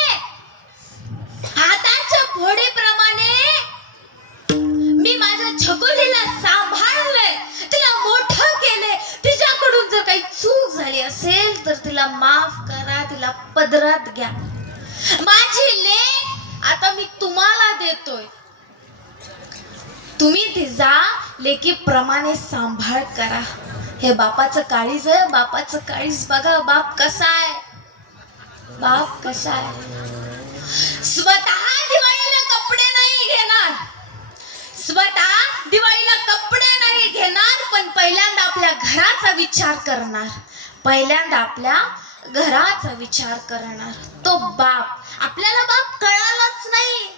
हाताच्या फोडीप्रमाणे मी माझ्या छकुलीला सांभाळलंय, तिला मोठं केलंय. तिच्याकडून जर काही चूक झाली असेल तर तिला माफ करा, तिला पदरात घ्या. माझी लेक आता मी तुम्हाला देतोय, तुम्ही तिचा लेकीप्रमाणे सांभाळ करा. हे बापाचं काळीज आहे, बापाचं काळीज बघा. बाप कसा आहे, बाप कसा आहे. स्वतः दिवाळीला कपडे नाही घेणार, स्वतः दिवाळीला कपडे नाही घेणार, पण पहिल्यांदा आपल्या घराचा विचार करणार, पहिल्यांदा आपल्या घराचा विचार करणार. तो बाप. आपल्याला बाप कळालाच नाही,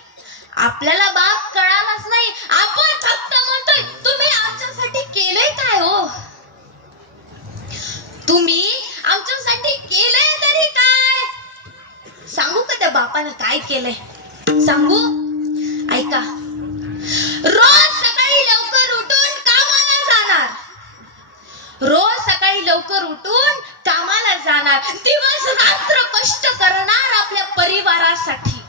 आपल्याला बाप कळालाच नाही. आपण फक्त म्हणतोय तुम्ही आमच्यासाठी केलंय काय हो? तुम्ही आमच्यासाठी केलंय तरी काय? सांगू का त्या बापानं काय केलंय? सांगू? ऐका. रोज सकाळी लवकर उठून कामाला जाणार, रोज सकाळी लवकर उठून कामाला जाणार, दिवस रात्र कष्ट करणार आपल्या परिवारासाठी,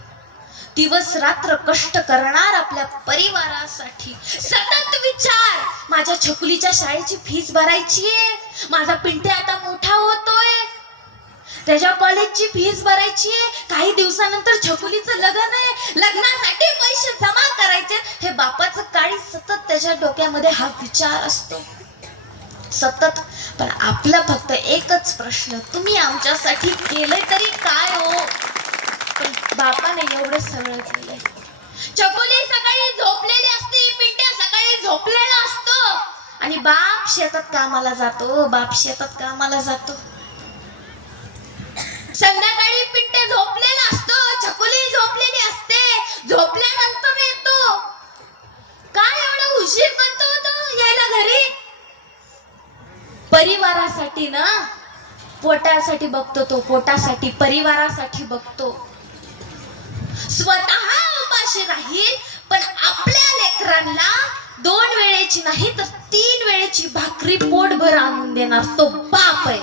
दिवस रात्र कष्ट करणार आपल्या परिवारासाठी. सतत विचार, माझ्या छकुलीच्या शाळेची फीस भरायची आहे, माझा पिंट्या आता मोठा होतोय, त्याच्या कॉलेजची फीस भरायची आहे, काही दिवसानंतर छकुलीचं लग्न आहे, लग्नासाठी पैसे जमा करायचे. हे बापाचं काळी सतत त्याच्या डोक्यामध्ये हा विचार असतो सतत. पण आपला फक्त एकच प्रश्न, तुम्ही आमच्यासाठी केलंय तरी काय हो? पण बापाने एवढं सगळं केलंय. चकोली सकाळी झोपलेली असते, पिंट्या सकाळी झोपलेला असतो आणि बाप शेतात कामाला जातो, बाप शेतात कामाला जातो. संध्याकाळी पिंटे झोपलेला असतो, चकोली झोपलेली असते, झोपल्यानंतर येतो. काय एवढा उशीर करतो तो यायला घरी? परिवारासाठी ना, पोटासाठी बघतो तो, पोटासाठी, परिवारासाठी बघतो. स्वतः उपाशी राहील पण आपल्या लेकरांना 2 वेळेची नाही तर 3 वेळेची भाकरी पोटभर आणून देणार तो बाप आहे.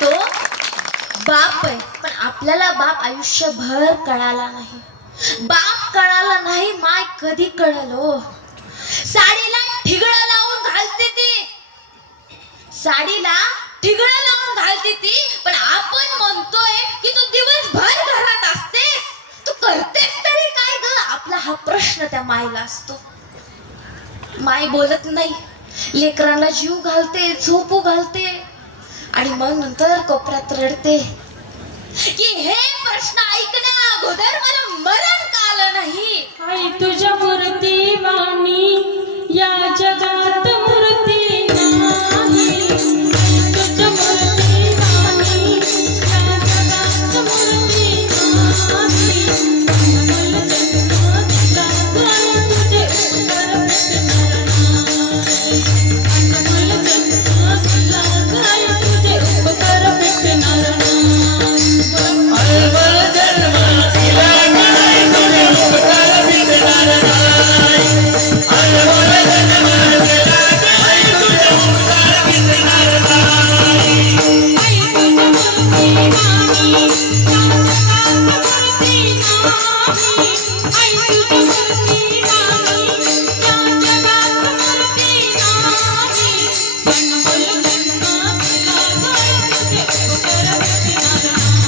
तो बाप आहे. पण आपल्याला बाप आयुष्यभर कळाला नाही. बाप कळाला नाही, माय कधी कळल हो? साडीला ठिगळं लावून घालते ती, साडीला ठिगळं लावून घालते ती. पण आपण म्हणतोय की तू दिवसभर घरात असतेस, तू करतेस तरी काय ग? आपला हा प्रश्न त्या मायला असतो. माय बोलत नाही, लेकरांना जीव घालते, झोपू घालते आणि मग नंतर कोपऱ्यात रडते की हे प्रश्न ऐकण्या अगोदर मला मरण का आलं नाही. आई तुझ्या मूर्ती वाणी या जगात मूर्ती नाही. आई तुझ्या मूर्ती वाणी या जगात मूर्ती नाही. अनमोल जन्म दिला आई तुझे उपकार भेटणार नाही. अनमोल जन्म दिला आई तुझे उपकार भेटणार नाही. अनमोल जन्म दिला काय तुझे उपकार भेटणार नाही. अनमोल जन्म दिला काय तुझे उपकार भेटणार नाही. आई तुझ्या मूर्ती वाणी या जगात मूर्ती नाही. आई तुझ्या मूर्ती वाणी या जगात मूर्ती नाही. अनमोल जन्म दिला आई तुझे उपकार भेटणार नाही.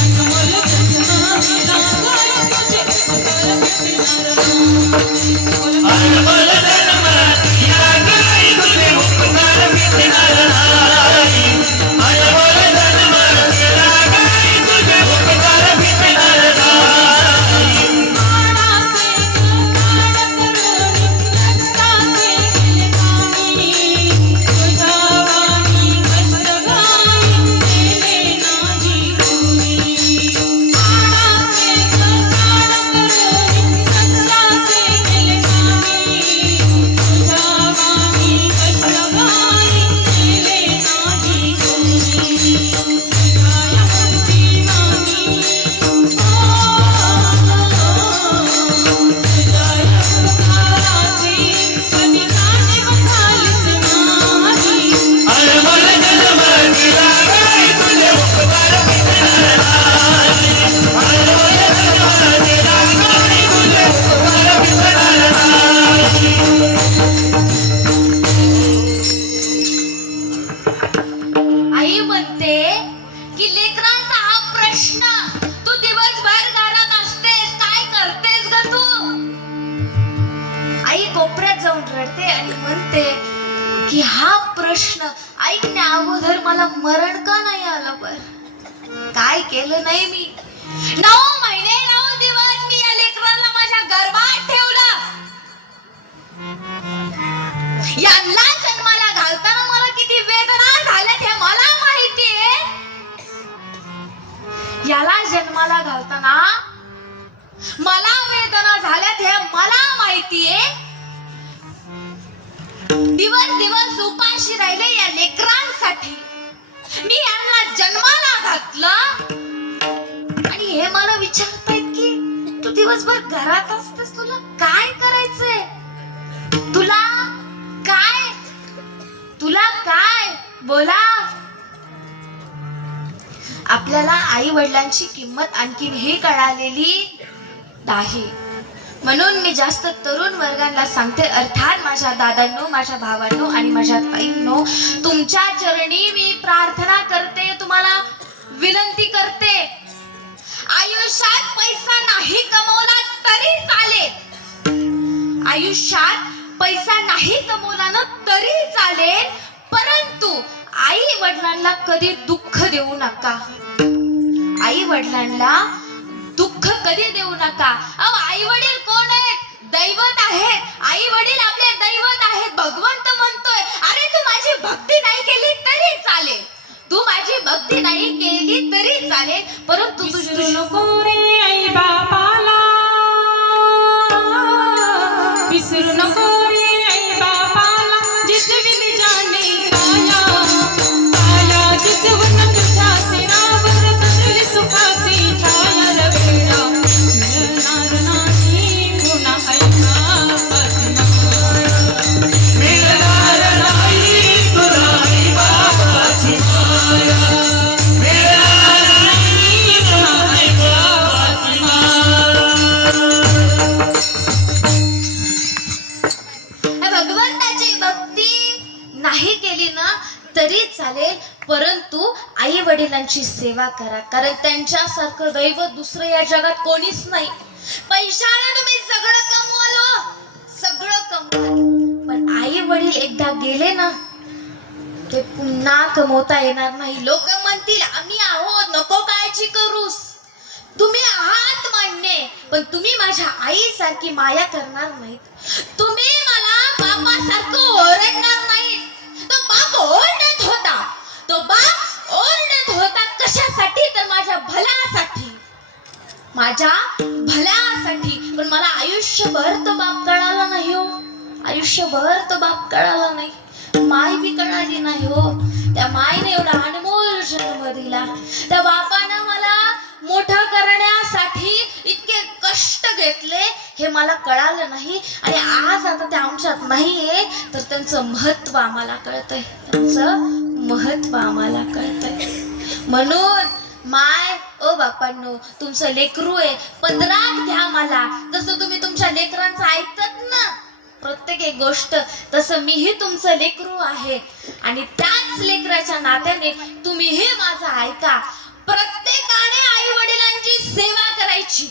अनमोल जन्म दिला आई तुझे उपकार भेटणार नाही. अनमोल जन्म दिला काय तुझे उपकार भेटणार नाही. अनमोल जन्म दिला काय तुझे उपकार भेटणार नाही. मानाचे काळ करून रक्ताचे गेले कामी. तुझ्या वाणी कष्टगाई केले नाही कोणी. मानाचे काळ करून रक्ताचे गेले कामी. तुझ्या वाणी कष्टगाई केले नाही कोणी. तुझ्या या मूर्ती वाणी तुझ्या या उपकाराची कधी जाणीव झालीच नाही. अनमोल जन्म दिला काय तुझे उपकार भेटणार नाही. अनमोल जन्म दिला काय तुझे उपकार भेटणार नाही. आई म्हणते की लेकरांचा हा प्रश्न, तू दिवसभर घरात असतेस, काय करतेस ग तू? आई कोपऱ्यात जाऊन रडते आणि म्हणते की हा प्रश्न ऐकण्या अगोदर मला मरण का नाही आलं? बर काय केलं नाही मी? 9 महिने 9 दिवस मी या लेकरांना माझ्या गर्भात ठेवलं. यांना जन्माला घालताना मला किती वेदना झाल्यात हे मला माहितीये. याला जन्माला घालताना मला वेदना झाल्यात हे मला माहितीये. दिवस दिवस उपाशी राहिले या लेकरांसाठी. मी यांना जन्माला घातलं आणि हे मला विचारतायत की तू दिवसभर घरात असतेस, तुला काय करायचंय? तुला काय? तुला काय? बोला. आपल्याला आई वडिलांची किंमत आणखीन हे कळालेली नाही. म्हणून मी जास्त तरुण वर्गांना सांगते, अर्थात माझ्या दादांनो, माझ्या भावांनो आणि माझ्या ताईंनो, तुमच्या चरणी मी प्रार्थना करते, तुम्हाला विनंती करते, आयुष्यात पैसा नाही कमवला तरी चालेल, आयुष्यात पैसा नाही कमवला ना तरी चालेल, परंतु आई वडिलांना कधी दुःख देऊ नका, आई वडिलांना दुःख कधी देऊ नका. अहो, आई वडील कोण आहेत? दैवत आहेत. आई वडील आपले दैवत आहेत. भगवंत म्हणतोय, अरे तू माझी भक्ती नाही केली तरी चालेल, तू माझी भक्ती नाही केली तरी चालेल, परंतु विसरू नको रे आई बापाला, विसरू नको रे आई बापाला, जिजविली जाणे काया, काया जिजवून तुझ्या सिरावर बसली सुखाची छाया रवेडा, मिळणार नाही पुन्हा ऐका फातिमा. मिळणार नाही तुला आई बाबाची माया, मिळणार नाही तुला आई बाबाची भगवंताची भक्ती नाही केली ना तरी चालेल, परंतु आई वडिलांची सेवा करा, कारण त्यांच्यासारखं दैवत दुसरं या जगात कोणीच नाही. पैशाने तुम्ही सगळं कमवालो, सगळं कमवाल, पण आई वडील एकदा गेले ना ते पुन्हा कमवता येणार नाही. लोक म्हणतील आम्ही आहोत, नको काळजी करूस, तुम्ही आहात मान्य, पण तुम्ही माझ्या आईसारखी माया करणार नाहीत, तुम्ही मला बापासारखं ओरडणार नाहीत. तो बाप ओरडत होता, तो बाप ओरडत होता कशासाठी? तर माझ्या भल्यासाठी, माझ्या भल्यासाठी. पण मला आयुष्यभर तो बाप कळाला नाही हो, आयुष्यभर तो बाप कळाला नाही, माय बी कळाली नाही हो. त्या मायने एवढा अनमोल जन्म दिला, त्या बापानं मला मोठं करण्यासाठी इतके कष्ट घेतले, हे मला कळालं नाही. आणि आज आता ते आमच्यात नाहीये, तर त्यांचं महत्व आम्हाला कळतंय, त्यांचं महत्व आम्हाला कळतंय. म्हणून माय ओ बापांनो, तुमचं लेकरू आहे, पदरात घ्या मला, जसं तुम्ही तुमच्या लेकरांचं ऐकतात ना प्रत्येक एक गोष्ट, तसं मीही तुमचं लेकरू आहे, आणि त्याच लेकराच्या नात्याने तुम्हीही माझं ऐका. प्रत्येकाने आई वडिलांची सेवा करायची,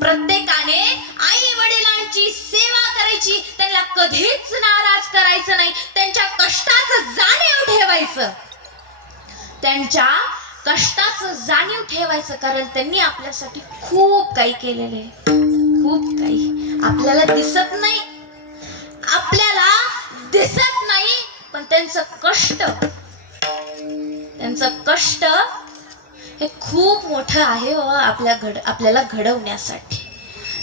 प्रत्येकाने आई वडिलांची सेवा करायची, त्यांना कधीच नाराज करायचं नाही, त्यांच्या कष्टाचं जाणीव ठेवायचं, त्यांच्या कष्टाचं जाणीव ठेवायचं, कारण त्यांनी आपल्यासाठी खूप काही केलेलं आहे, खूप काही आपल्याला दिसत नाही, आपल्याला दिसत नाही, पण त्यांचं कष्ट हे खूप मोठं आहे हो आपल्याला घडवण्यासाठी.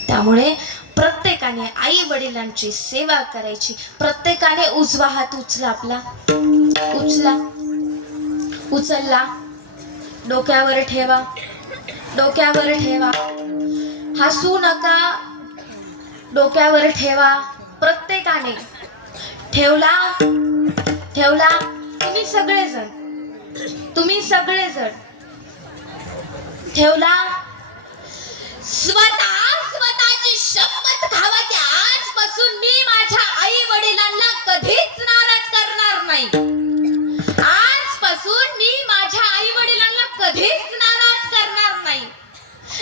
त्यामुळे प्रत्येकाने आई वडिलांची सेवा करायची. प्रत्येकाने उजवा हात उचला, आपला उचलला, डोक्यावर ठेवा, डोक्यावर ठेवा, हसू नका, डोक्यावर ठेवा. प्रत्येकाने ठेवला, तुम्ही सगळेजण ठेवला. स्वतःची शपथ खावा की आजपासून मी माझ्या आई वडिलांना कधीच नाराज करणार नाही, आजपासून मी माझ्या आई वडिलांना कधीच नाराज करणार नाही,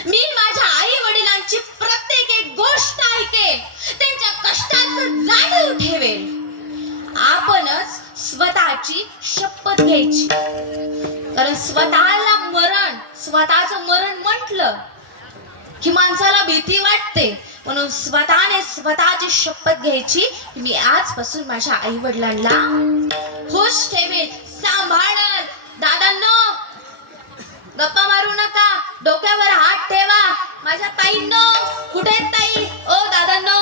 मी माझ्या आई वडिलांची प्रत्येक एक गोष्ट ऐकेल, त्यांच्या कष्टाचं जाणीव ठेवेल. आपणच स्वतःची शपथ घ्यायची, कारण स्वतःचं मरण म्हटलं की माणसाला भीती वाटते, म्हणून स्वतःची शपथ घ्यायची की मी आजपासून माझ्या आई वडिलांना खुश ठेवेल, सांभाळल. दादांनो गप्पा मारू नका, डोक्यावर हात ठेवा. माझ्या ताईंनो, कुठे आहेत ताई? ओ दादांनो,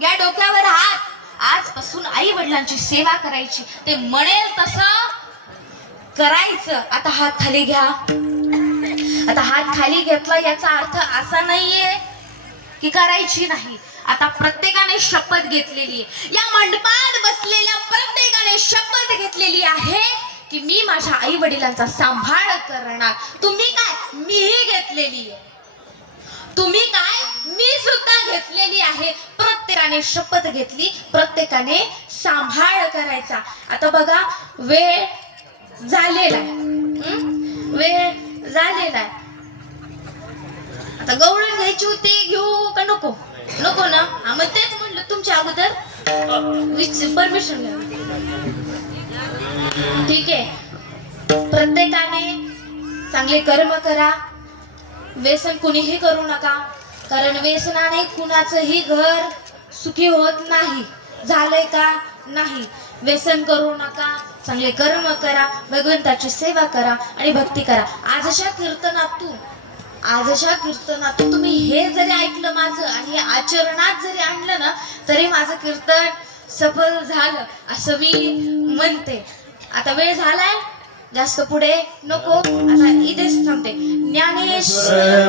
घ्या डोक्यावर हात. आजपासून आई वडिलांची सेवा करायची, ते म्हणेल तसं करायचं. आता हात खाली घ्या. आता हात खाली घेतला याचा अर्थ असा नाहीये की करायची नाही. आता प्रत्येकाने शपथ घेतलेली आहे, या मंडपात बसलेल्या प्रत्येकाने शपथ घेतलेली आहे की मी माझ्या आई वडिलांचा सांभाळ करणार. तुम्ही काय? मीही घेतलेली आहे. तुम्ही काय, मी सुद्धा घेतलेली आहे. प्रत्येकाने शपथ घेतली, प्रत्येकाने सांभाळ करायचा. आता बघा वेळ झालेला आहे. वेळ झालेला आहे. आता गवळण घ्यायची होती, घेऊ का नको? नको ना? हा मग तेच म्हणलं तुमच्या अगोदर परमिशन घ्या. ठीक आहे, प्रत्येकाने चांगले कर्म करा. व्यसन कुणीही करू नका, कारण व्यसनाने कुणाचंही घर सुखी होत नाही. झालंय का? नाही. व्यसन करू नका, चांगले कर्म करा, भगवंताची सेवा करा आणि भक्ती करा. आजच्या कीर्तनातून तुम्ही हे जरी ऐकलं माझं आणि हे आचरणात जरी आणलं ना, तरी माझं कीर्तन सफल झालं असं मी म्हणते. आता वेळ झालाय, जास्त पुढे नको, आता इथेच थांबते. ज्ञानेश्वर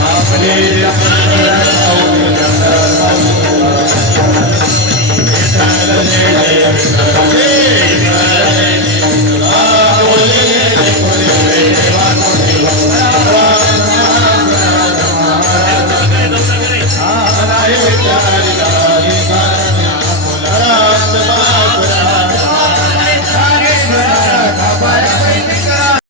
आपले